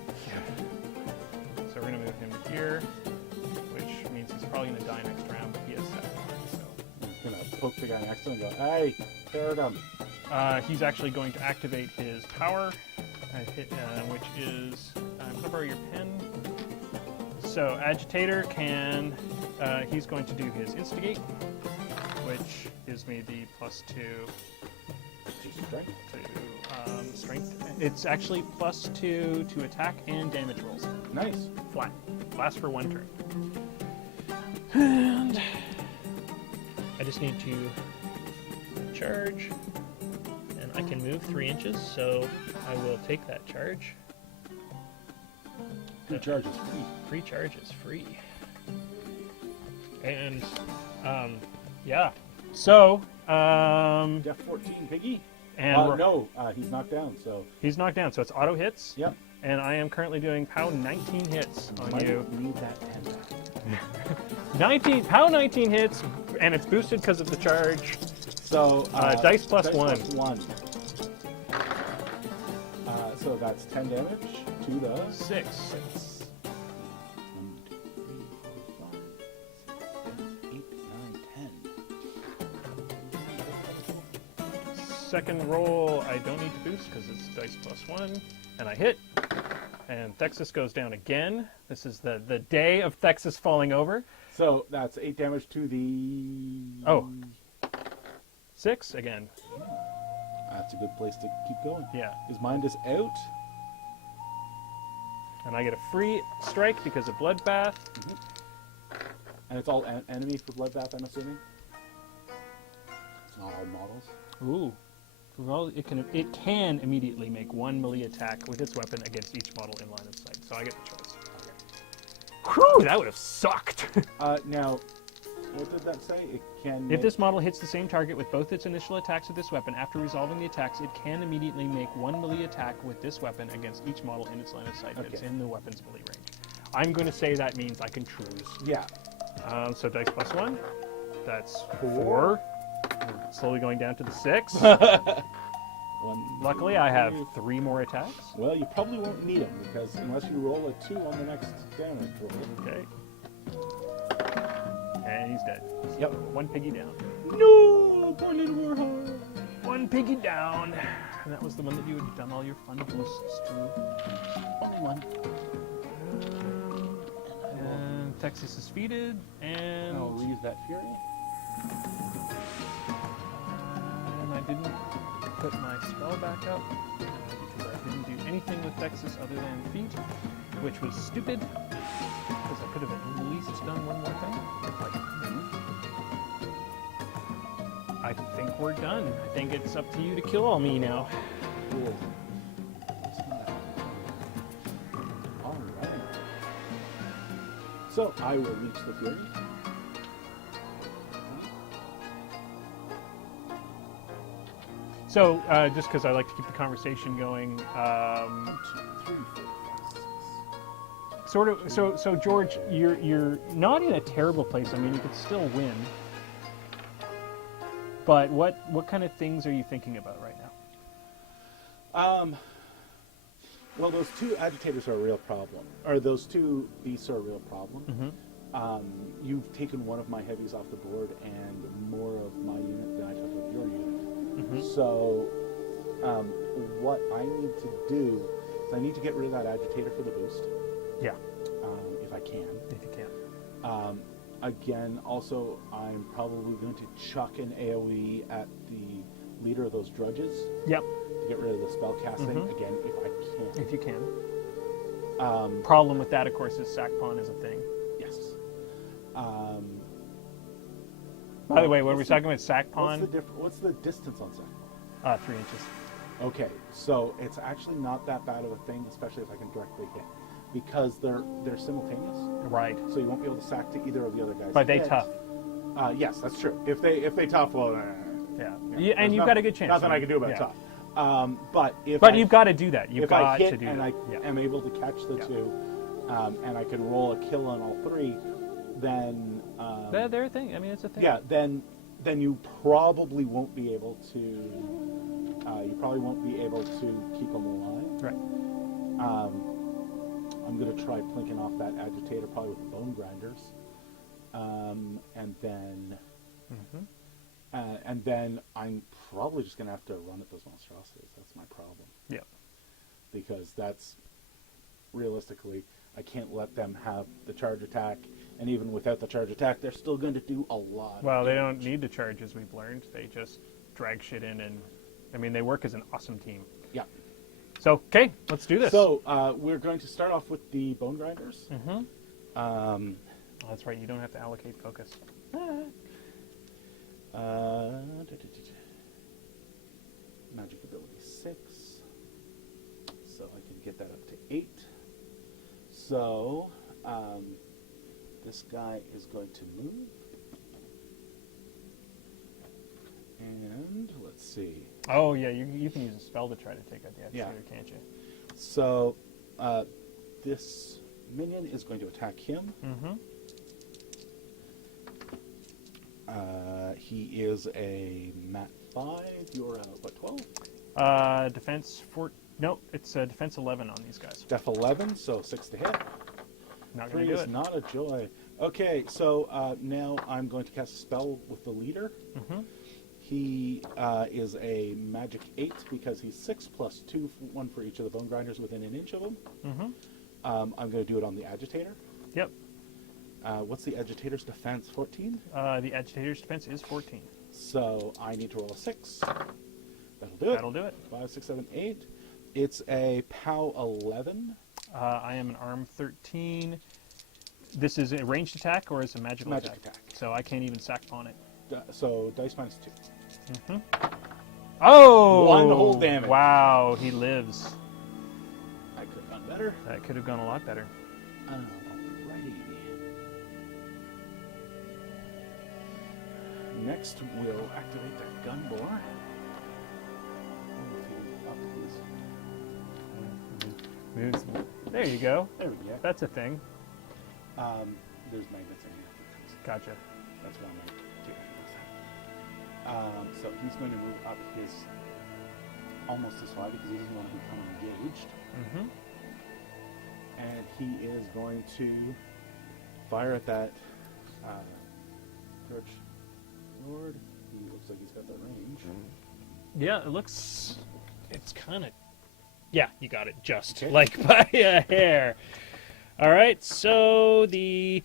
So we're going to move him to here, which means he's probably going to die next round, but he has 7. So. He's going to poke the guy next to him and go, hey, tear him. He's actually going to activate his power, which is, I'm going to borrow your pen. So agitator can, he's going to do his instigate, which gives me the +2 to strength. It's actually +2 to attack and damage rolls. Nice. Flat. Lasts for 1 turn. And I just need to charge, and I can move 3 inches, so I will take that charge. Free charge is free. Free charge is free. And, yeah. So, Def 14, Piggy. and no, he's knocked down, so... he's knocked down, so it's auto hits. Yep. And I am currently doing POW 19 hits on Might you. need that 10 back. POW 19 hits, and it's boosted because of the charge. So, dice plus 1. Plus 1. So that's 10 damage to the... 6. 1, 2, 3, 4, 5, 6, 7, 8, 9, 10. Second roll, I don't need to boost because it's dice plus 1, and I hit. And Thexus goes down again. This is the day of Thexus falling over. So that's 8 damage to the... Oh. 6 again. That's a good place to keep going. Yeah. His mind is out. And I get a free strike because of Bloodbath. And it's all enemy for Bloodbath, I'm assuming? It's not all models. Ooh. Well, it can immediately make 1 melee attack with its weapon against each model in line of sight. So I get the choice. Okay. Whew, that would have sucked. Now, what did that say? It can... If this model hits the same target with both its initial attacks with this weapon, after resolving the attacks, it can immediately make 1 melee attack with this weapon against each model in its line of sight that's in the weapon's melee range. I'm going to say that means I can choose. Yeah. So dice plus 1. That's 4. We're slowly going down to the 6. Luckily, I have 3 more attacks. Well, you probably won't need them, because unless you roll a 2 on the next damage roll. Okay. And he's dead. Yep. 1 piggy down. No! Poor little warhorse! 1 piggy down. And that was the one that you had done all your fun boosts to. Only 1. And Thexus is defeated, and I'll reuse that fury. And I didn't put my spell back up because I didn't do anything with Thexus other than feet, which was stupid because I could have at least done one more thing. I think we're done. I think it's up to you to kill all me now. Cool. Alright. So, I will reach the fury. So, just because I like to keep the conversation going, 1, 2, 3, 4, 5, 6. sort of. So George, you're not in a terrible place. I mean, you could still win. But what kind of things are you thinking about right now? Well, those 2 agitators are a real problem, or those 2 beasts are a real problem. Mm-hmm. You've taken one of my heavies off the board and more of my unit than I took of your unit. Mm-hmm. So, what I need to do is I need to get rid of that agitator for the boost. Yeah, If I can. if you can. Again, also, I'm probably going to chuck an AoE at the leader of those drudges Yep, to get rid of the spell casting. Mhm. Again, if I can. if you can. Problem with that, of course, is sack pawn is a thing. Yes. By the way, when we're talking about sack What's pawn, what's the distance on sack pawn? 3 inches. Okay, so it's actually not that bad of a thing, especially if I can directly hit, because they're simultaneous. Right. So you won't be able to sack to either of the other guys. But they hit. tough. Yes, that's true. If they tough, well, Yeah. yeah, And you've got a good chance. Nothing I can do about Yeah. tough. But if But I, you've got to do that. You've if got I hit to do and that. I am able to catch the 2, and I can roll a kill on all 3, then They're a thing. I mean, it's a thing. yeah, then you probably won't be able to. You probably won't be able to keep them alive. Right. I'm going to try plinking off that agitator, probably with bone grinders, and then I'm probably just going to have to run at those monstrosities. That's my problem. Yeah. Because that's realistically, I can't let them have the charge attack, and even without the charge attack, they're still going to do a lot. Well, of they damage. don't need to charge, as we've learned. They just drag shit in, and I mean, they work as an awesome team. Yeah. So, okay, let's do this. So we're going to start off with the bone grinders. Mm-hmm. Oh, that's right. You don't have to allocate focus. Magic ability 6. So I can get that up to 8. So this guy is going to move. And let's see. Oh, yeah, you can use a spell to try to take out the agitator, can't you? So this minion is going to attack him. Mm-hmm. He is a mat 5. You're a, what, 12? Defense 4. No, it's defense 11 on these guys. Def 11, so 6 to hit. Not 3 going to do is it. not a joy. Okay, so now I'm going to cast a spell with the leader. Mm-hmm. He is a magic 8 because he's 6 plus 2, 1 for each of the bone grinders within an inch of him. Mm-hmm. I'm going to do it on the agitator. Yep. What's the agitator's defense? 14? The agitator's defense is 14. So I need to roll a 6. That'll do it. That'll do it. 5, 6, 7, 8. It's a POW 11. I am an arm 13. This is a ranged attack or is it a magical Magic attack. So I can't even sack pawn it. So dice minus 2. Mm-hmm. Oh! 1 whole damage. Wow, he lives. I could have done better. That could have gone a lot better. Alrighty. Next, we'll activate that gun bore. Moves. There you go. There we go. That's a thing. There's magnets in here. Gotcha. That's what I might do. So he's going to move up his almost as far because he doesn't want to become engaged. Mm-hmm. And he is going to fire at that Arch Lord. He looks like he's got the range. Yeah, it looks. It's kind of. Yeah, you got it just Okay. like by a hair. All right, so the.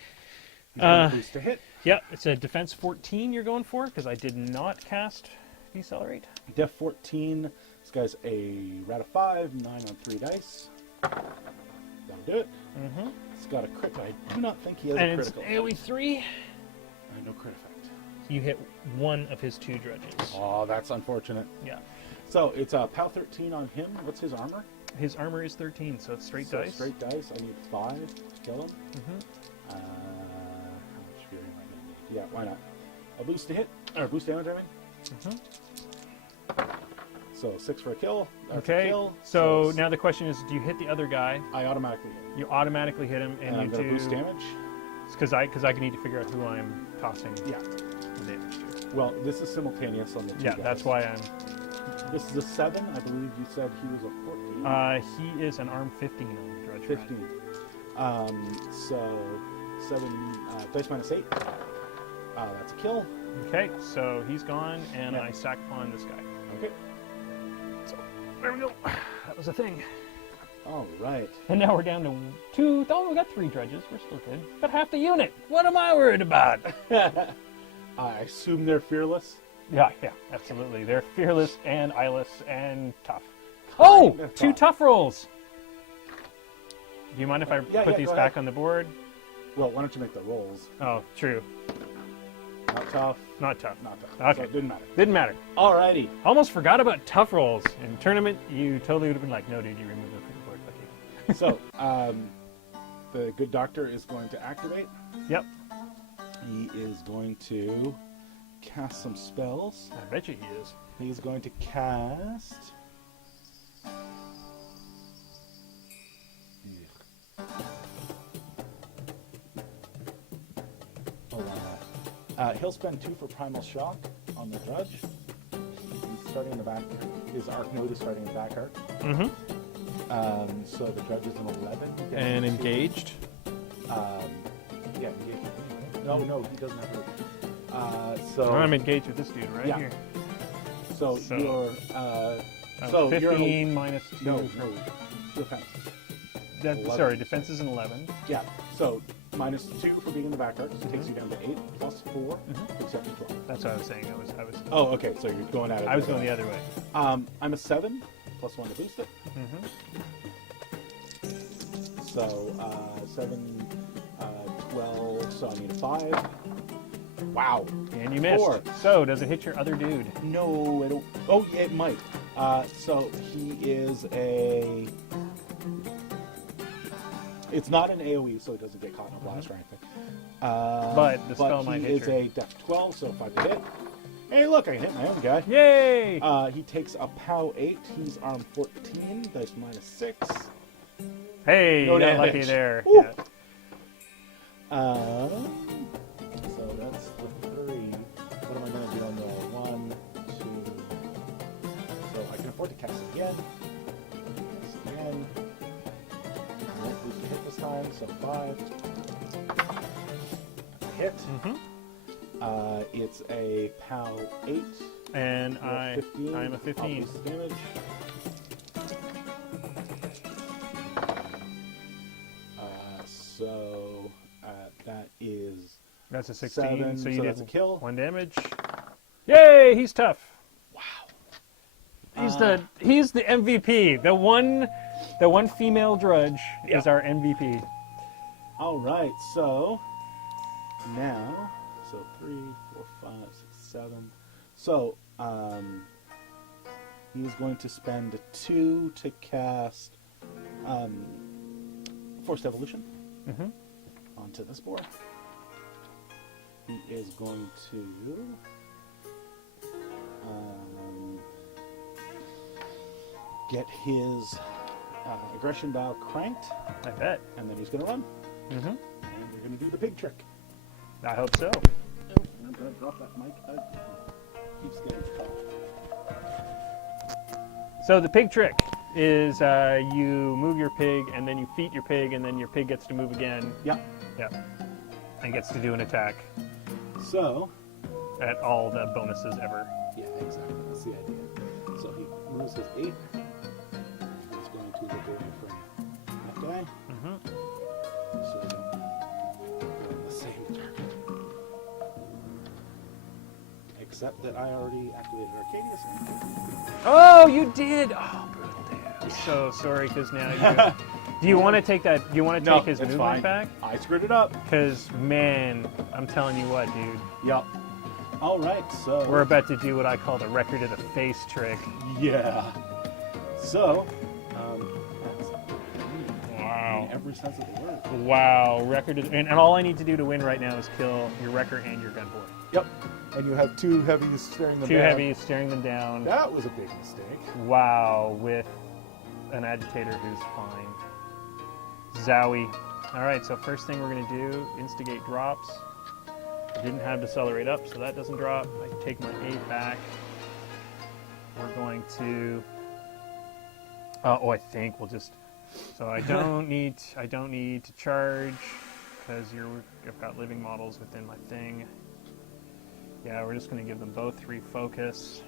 He's going to boost to hit. Yeah, it's a defense 14 you're going for because I did not cast decelerate. Def 14. This guy's a rat of 5, 9 on 3 dice. That'll do it. Mm-hmm. It's got a crit, but I do not think he has And a it's critical. AoE 3. No crit effect. You hit one of his 2 drudges. Oh, that's unfortunate. Yeah. So it's a POW 13 on him. What's his armor? His armor is 13, so it's straight So dice. Straight dice. I need 5 to kill him. Mm-hmm. How much fury am I going to need? Yeah, why not? A boost to hit, or boost damage, I mean. Mm-hmm. So 6 for a kill. That's Okay. a kill. So it's- now the question is, do you hit the other guy? I automatically hit him. You automatically hit him, and I'm you going do to boost damage. because I need to figure out who I'm tossing Yeah. the damage to. Well, this is simultaneous on the 2 Yeah, guys. that's why I'm. This is a 7. I believe you said he was a 14. He is an arm 15 on the Drudge. 15. So 7 dice minus 8. That's a kill. Okay, so he's gone, and Yeah. I sack pawn this guy. Okay. So there we go. That was a thing. All right. And now we're down to 2. Oh, we got 3 Drudges. We're still good. Got half the unit. What am I worried about? I assume they're fearless. Yeah, absolutely. They're fearless and eyeless and tough. Oh, Kind of 2 tough. tough rolls. Do you mind if I Yeah, put yeah, these go back ahead. on the board? Well, why don't you make the rolls? Oh, true. Not tough. Not tough. Not tough. Okay. So it didn't matter. Didn't matter. Alrighty. Almost forgot about tough rolls. In tournament, you totally would have been like, no, dude, you removed them from the board. Okay. So, the good doctor is going to activate. Yep. He is going to cast some spells. I bet you he is. He's going to cast. He'll spend 2 for Primal Shock on the Drudge. He's starting in the back. His arc node is starting in the back arc. Mm-hmm. So the Drudge is an 11. And engaged. Yeah, engaged. No, he doesn't have to. So I'm engaged with this dude right Yeah. here. So, So- you're. So So you're 15 minus 2. No, defense. That, 11. sorry, defense is an 11. Yeah. So minus 2 for being in the back arc, so it takes you down to 8 plus 4 takes you up to 12. That's what I was saying. I was Oh, okay. So you're going at it. I was going the other way. I'm a 7 plus 1 to boost it. Mm-hmm. So 7, 12. So I need a 5. Wow. And you missed. 4. So does it hit your other dude? No, I don't. Oh, yeah, it might. So he is a. It's not an AoE, so it doesn't get caught in a blast or anything. But the spell might hit he is you. a def 12, so if I could hit. Hey, look, I can hit my own guy. Yay! He takes a POW 8. He's arm 14. Dice minus 6. Hey, no you got damage. lucky there. Woo. Yeah. So that's the 3. What am I going to do on the 1, 2? So I can afford to cast it again. Cast again. Won't lose the hit this time, so 5. Hit. Mm-hmm. It's a POW 8. And You're at 15. I'm a 15. I'll boost the damage. So that is That's a 16. 7, so you so did that's a kill. 1 damage. Yay! He's tough. Wow. He's the MVP. The one female Drudge is our MVP. All right, so now, 3, 4, 5, 6, 7. So he's going to spend 2 to cast Forced Evolution onto this board. He is going to get his aggression dial cranked, I bet. and then he's going to run. Mm-hmm. And we're going to do the pig trick. I hope so. I'm going to drop that mic. Keeps getting caught. So the pig trick is you move your pig, and then you feed your pig, and then your pig gets to move again. Yeah. Yeah. And gets to do an attack So, at all the bonuses ever. yeah, exactly. That's the idea. So he moves his 8. He's going to look away from that guy. Mm-hmm. So we don't go on the same target. Except that I already activated Arcadius. Oh, you did! Oh, brutal damn. I'm so sorry, because now you... Do you want to take that? Do you want to take his movement fine. back? I screwed it up. Because, man, I'm telling you what, dude. Yup. All right, so We're about to do what I call the record of the face trick. yeah. So, that's Wow. in every sense of the word. Wow. Record of, and all I need to do to win right now is kill your wrecker and your gun boy. Yep. and you have two heavies staring them Two down. heavies staring them down. That was a big mistake. Wow, with an agitator who's fine. Zowie. Alright, so first thing we're going to do, instigate drops. I didn't have decelerate up, so that doesn't drop. I can take my 8 back. We're going to... I think we'll just... So I don't need to charge, because I've got living models within my thing. Yeah, we're just going to give them both 3 focus.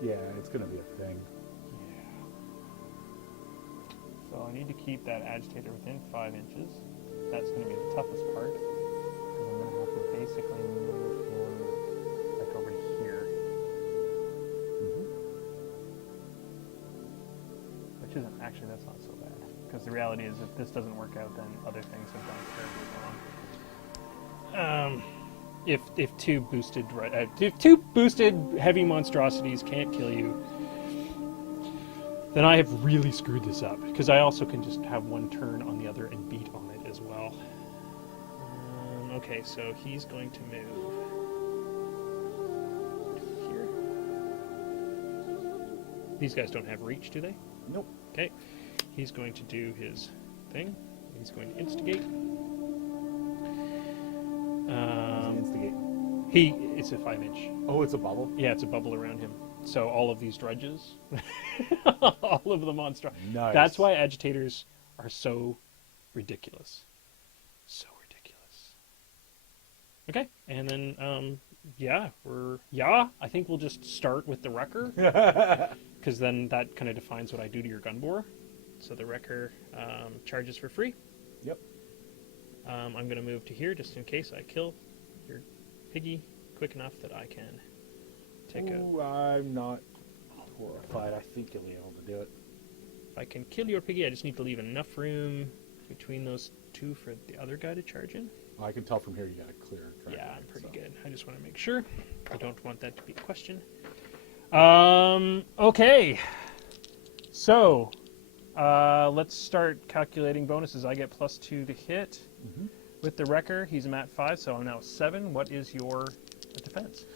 Yeah, it's going to be a thing. Yeah. So I need to keep that agitator within 5 inches. That's going to be the toughest part, because I'm going to have to basically move him like over here. Which isn't, actually that's not so bad. Because the reality is if this doesn't work out, then other things have gone terribly wrong. If two boosted heavy monstrosities can't kill you, then I have really screwed this up. Because I also can just have one turn on the other and beat on it as well. Okay, so he's going to move here. These guys don't have reach, do they? Nope. Okay, he's going to do his thing. He's going to instigate. Instigate. It's a 5-inch. Oh, it's a bubble? Yeah, it's a bubble around him. So all of these drudges, all of the monster. Nice. That's why agitators are so ridiculous. So ridiculous. Okay, and then I think we'll just start with the wrecker, because then that kind of defines what I do to your gun bore. So the wrecker charges for free. Yep. I'm going to move to here just in case I kill your piggy quick enough that I can take Ooh, I'm not horrified. I think you'll be able to do it. If I can kill your piggy, I just need to leave enough room between those two for the other guy to charge in. I can tell from here you got a clear track. Yeah, I'm pretty so. good. I just want to make sure. I don't want that to be a question. Okay. So, let's start calculating bonuses. I get +2 to hit. With the wrecker, he's a mat 5, so I'm now 7. What is your defense?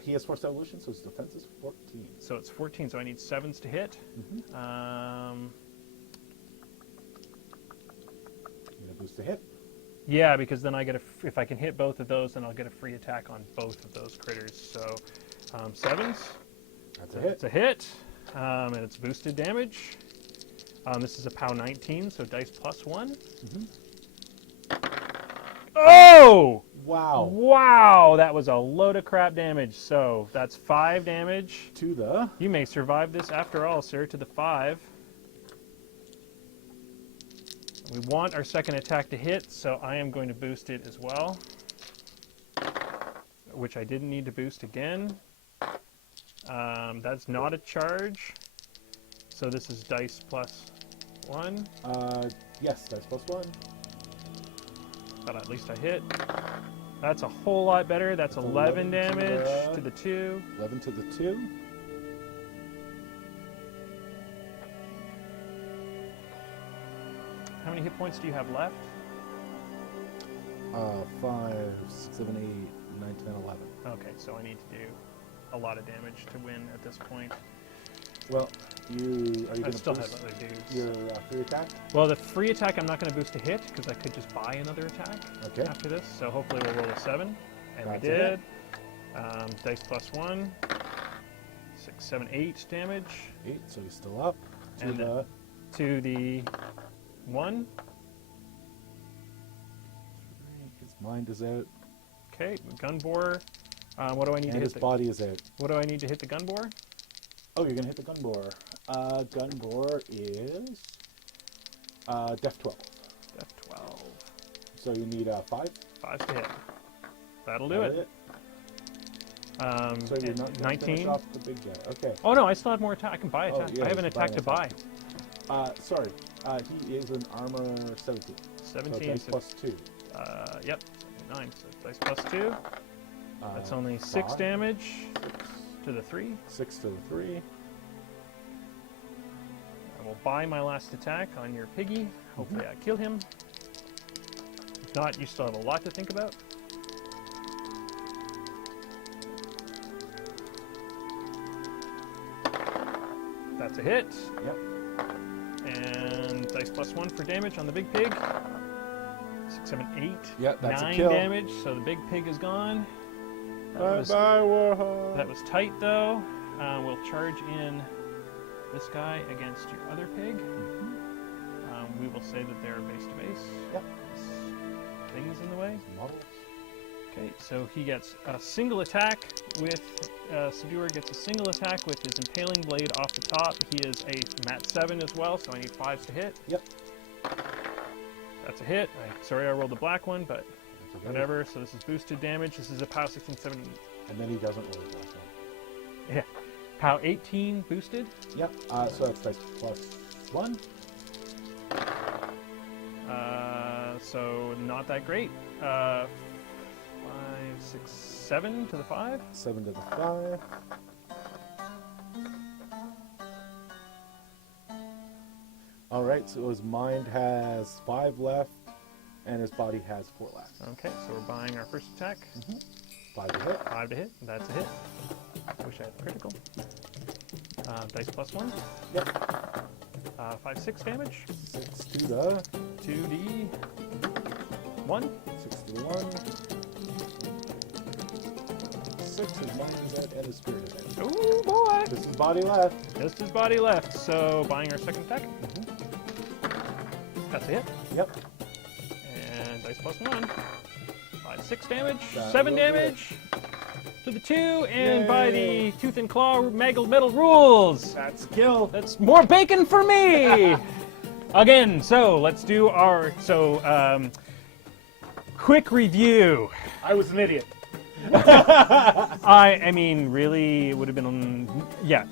He has forced evolution, so his defense is 14. So it's 14, so I need 7s to hit. You get a boost to hit. Yeah, because then I get if I can hit both of those, then I'll get a free attack on both of those critters. So 7s. That's a hit. It's a hit, and it's boosted damage. This is a POW 19, so dice +1. Oh! Wow. Wow, that was a load of crap damage. So that's 5 damage. To the... You may survive this after all, sir, to the 5. We want our second attack to hit, so I am going to boost it as well. Which I didn't need to boost again. That's not a charge. So this is dice +1. Yes, dice +1. But at least I hit. That's a whole lot better. That's 11 damage to the 2. 11 to the 2. How many hit points do you have left? 5, 6, 7, 8, 9, 10, 11. Okay, so I need to do a lot of damage to win at this point. Well, are you I going to still have boost other dudes. your free attack? Well, the free attack I'm not going to boost to hit because I could just buy another attack after this. So hopefully we'll roll a 7. And That's we did. Dice +1. 6, 7, 8 damage. 8, so he's still up. And to the 1. His mind is out. Okay, gun bore. What do I need to And hit? his body is out. What do I need to hit the gun bore? Oh, you're going to hit the gun bore. Gun bore is Def 12. Def 12. So you need 5? 5 to hit. That'll do it. So you're not gonna 19. finish off the big guy. Okay. Oh no, I still have more attack. I can buy attack. yeah, I have you an can buy attack an to buy. Sorry. He is an armor 17. 17. So dice +2. Yep. 9. So dice +2. That's only 6 5, damage to the 3. 6 to the 3. will buy my last attack on your piggy. Hopefully I kill him. If not, you still have a lot to think about. That's a hit. Yep. And dice +1 for damage on the big pig. 6, 7, 8. Yep, that's 9 a kill. damage, so the big pig is gone. Bye bye, Warhol. That was tight, though. We'll charge in this guy against your other pig. We will say that they're base to base. Yep. Things in the way. Models. Okay, so he gets a single attack with Subduer gets a single attack with his impaling blade off the top. He is a mat 7 as well, so I need 5s to hit. Yep. That's a hit. Sorry I rolled the black one, but Okay. whatever. So this is boosted damage. This is a POW 16, 17. And then he doesn't roll the last one. Yeah. POW 18 boosted. Yep. So that's dice +1. So not that great. 5, 6, 7 to the 5. 7 to the 5. All right, so his mind has 5 left, and his body has 4 left. Okay, so we're buying our first attack. 5 to hit. 5 to hit. That's a hit. Wish I had a critical. Dice +1. Yep. 5, 6 damage. 6 to the 2d. 1. 6 to the 1. 6 is mind is dead and his spirit is dead. Oh boy! This is body left. Just his body left. So buying our second attack. That's a hit. Yep. And dice +1. 5, 6 damage. That 7 will damage. To the 2, and by Yay. the tooth and claw metal rules. That's a kill. That's more bacon for me. Again, so let's do our quick review. I was an idiot. I mean, really, it would have been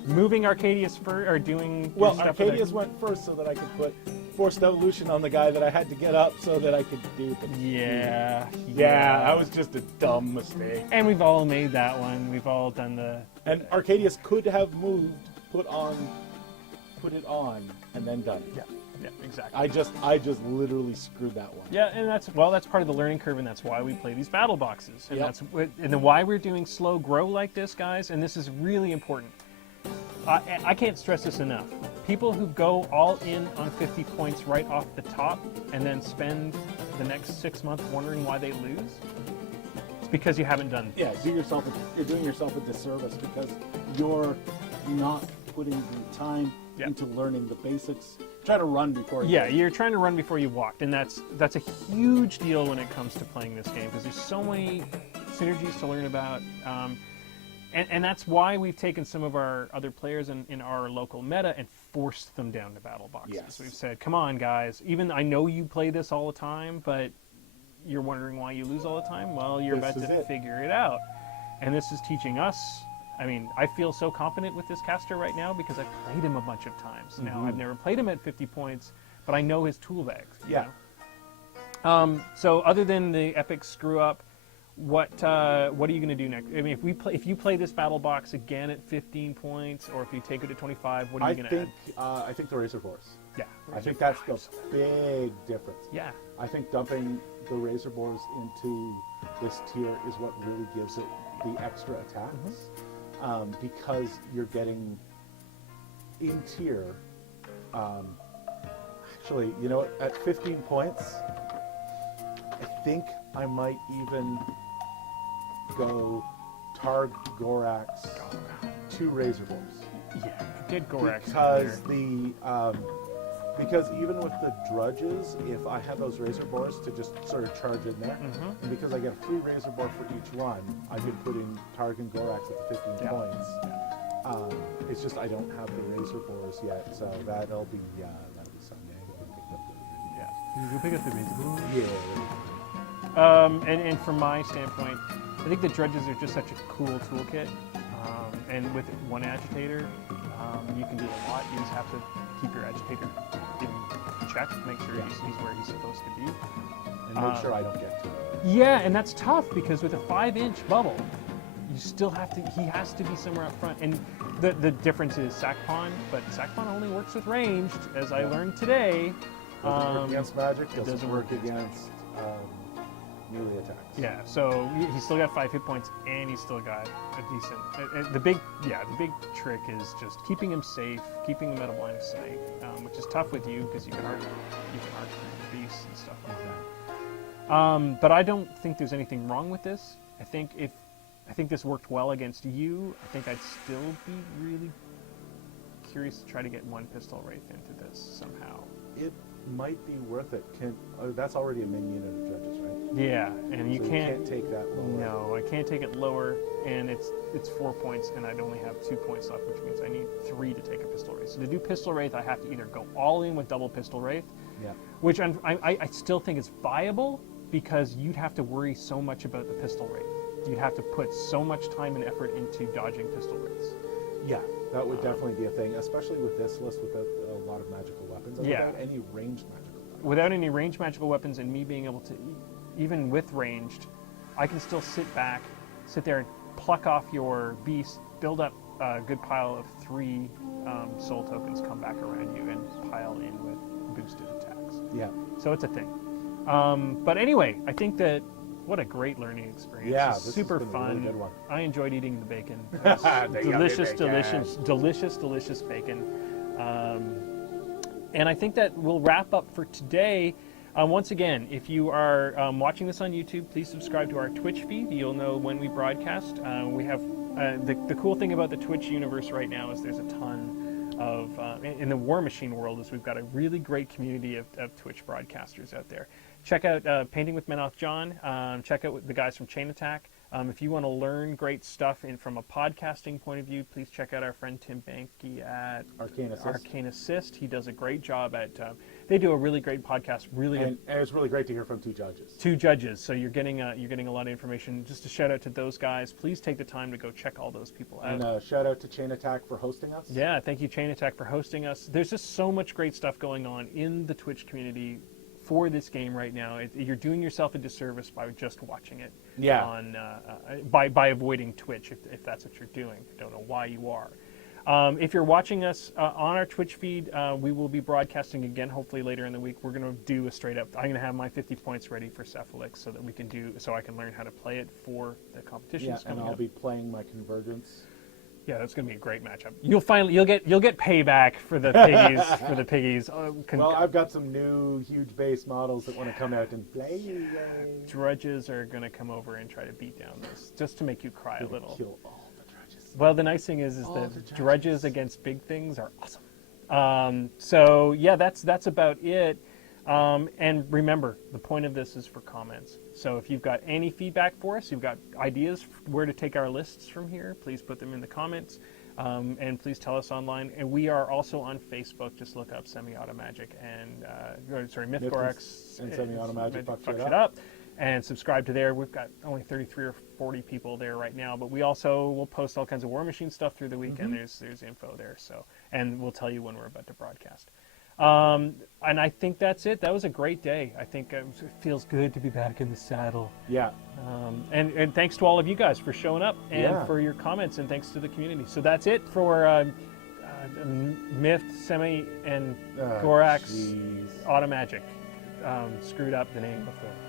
moving Arcadius first or doing Well, stuff with Arcadius went first so that I could put forced evolution on the guy that I had to get up so that I could do the. Yeah, that was just a dumb mistake. And we've all made that one. We've all done the. And Arcadius could have moved, put it on, and then done it. Yeah, exactly. I just literally screwed that one. Yeah, and that's part of the learning curve, and that's why we play these battle boxes, and Yep. and then why we're doing slow grow like this, guys. And this is really important. I can't stress this enough. People who go all in on 50 points right off the top, and then spend the next 6 months wondering why they lose, it's because you haven't done. Yeah, you're doing yourself a disservice because you're not putting the time Yeah. into learning the basics. Try to run before you. Yeah, you're trying to run before you walk, and that's a huge deal when it comes to playing this game because there's so many synergies to learn about, and that's why we've taken some of our other players in our local meta and forced them down to battle boxes. Yes. We've said, come on, guys. Even I know you play this all the time, but you're wondering why you lose all the time. Well, you're This about is to it. figure it out, and this is teaching us. I mean, I feel so confident with this caster right now because I've played him a bunch of times. Now, I've never played him at 50 points, but I know his tool bags. you Yeah. know? So other than the epic screw up, what are you going to do next? I mean, if you play this battle box again at 15 points, or if you take it to 25, what are you going to add? I think the Razor Boars. Yeah. I think that's the big difference. Yeah. I think dumping the Razor Boars into this tier is what really gives it the extra attacks. Because you're getting in tier. Actually, you know what? At 15 points, I think I might even go Targ, Gorax, 2 Razor Boars. Yeah. Get Gorax. Because because even with the drudges, if I have those Razor Boars to just sort of charge in there, and because I get a free Razor Boar for each one, I could put in Targ and Gorax at the 15 points. It's just I don't have the Razor Boars yet, so that'll be Sunday. Yeah. You pick up the Razor. Yeah. And from my standpoint, I think the dredges are just such a cool toolkit. And with one agitator, you can do a lot. You just have to keep your agitator in check, make sure he's where he's supposed to be. And make sure I don't get to it. Yeah, and that's tough because with a 5-inch bubble, you still have to. He has to be somewhere up front, and the difference is Sackpawn, but Sackpawn only works with ranged, as I learned today. Doesn't work against magic. it Doesn't work against melee attacks. Yeah, so he's still got 5 hit points, and he's still got a decent. The big trick is just keeping him safe, keeping him out of line of sight, which is tough with you because you can hard the beasts and stuff like that. But I don't think there's anything wrong with this. I think this worked well against you. I think I'd still be really curious to try to get one pistol wraith into this somehow. It might be worth it. That's already a min unit of judges, right? Yeah, and you So can't take that lower. No, I can't take it lower, and it's 4 points, and I'd only have 2 points left, which means I need 3 to take a pistol wraith. So to do pistol wraith, I have to either go all in with double pistol wraith, Yeah. which I still think is viable because you'd have to worry so much about the pistol wraith. You'd have to put so much time and effort into dodging pistol wraiths. Yeah, that would definitely be a thing, especially with this list without a lot of magical weapons, and Yeah. without any ranged magical weapons. Without any ranged magical weapons and me being able to, even with ranged, I can still sit there and pluck off your beast, build up a good pile of 3 soul tokens, come back around you, and pile in with boosted attacks. Yeah. So it's a thing. But anyway, I think that what a great learning experience. Yeah, It's this super has been a fun. really good one. I enjoyed eating the bacon. It was The yummy bacon. delicious bacon. And I think that we'll wrap up for today. Once again, if you are watching this on YouTube, please subscribe to our Twitch feed. You'll know when we broadcast. We have the cool thing about the Twitch universe right now is there's a ton of in the Warmachine world is we've got a really great community of Twitch broadcasters out there. Check out Painting with Menoth John. Check out the guys from Chain Attack. If you want to learn great stuff from a podcasting point of view, please check out our friend Tim Banky at Arcane Assist. He does a great job at. They do a really great podcast. And it's really great to hear from 2 judges. 2 judges, so you're getting a lot of information. Just a shout out to those guys. Please take the time to go check all those people out. And shout out to Chain Attack for hosting us. Yeah, thank you Chain Attack for hosting us. There's just so much great stuff going on in the Twitch community for this game right now. You're doing yourself a disservice by just watching it. Yeah. On by avoiding Twitch if that's what you're doing. I don't know why you are. If you're watching us on our Twitch feed, we will be broadcasting again hopefully later in the week. We're going to do a straight up. I'm going to have my 50 points ready for Cephalyx so that I can learn how to play it for the competitions. Yeah, and I'll be playing my Convergence. Yeah, that's going to be a great matchup. You'll get payback for the piggies for the piggies. Well, I've got some new huge base models that want to come out and play. Drudges are going to come over and try to beat down this just to make you cry a little. Kill all the drudges. Well, the nice thing is that drudges against big things are awesome. So yeah, that's about it. And remember, the point of this is for comments. So if you've got any feedback for us, you've got ideas where to take our lists from here, please put them in the comments. And please tell us online. And we are also on Facebook. Just look up Semi-Automagic and Miffed Gorax and Semi-Automagic Fuck Shit Up. And subscribe to there. We've got only 33 or 40 people there right now, but we also will post all kinds of Warmachine stuff through the weekend. There's info there. So, and we'll tell you when we're about to broadcast. And I think that's it. That was a great day. I think it feels good to be back in the saddle. Yeah. And thanks to all of you guys for showing up and for your comments, and thanks to the community. So that's it for Miffed, Semi, and Gorax Automagic. Screwed up the name of the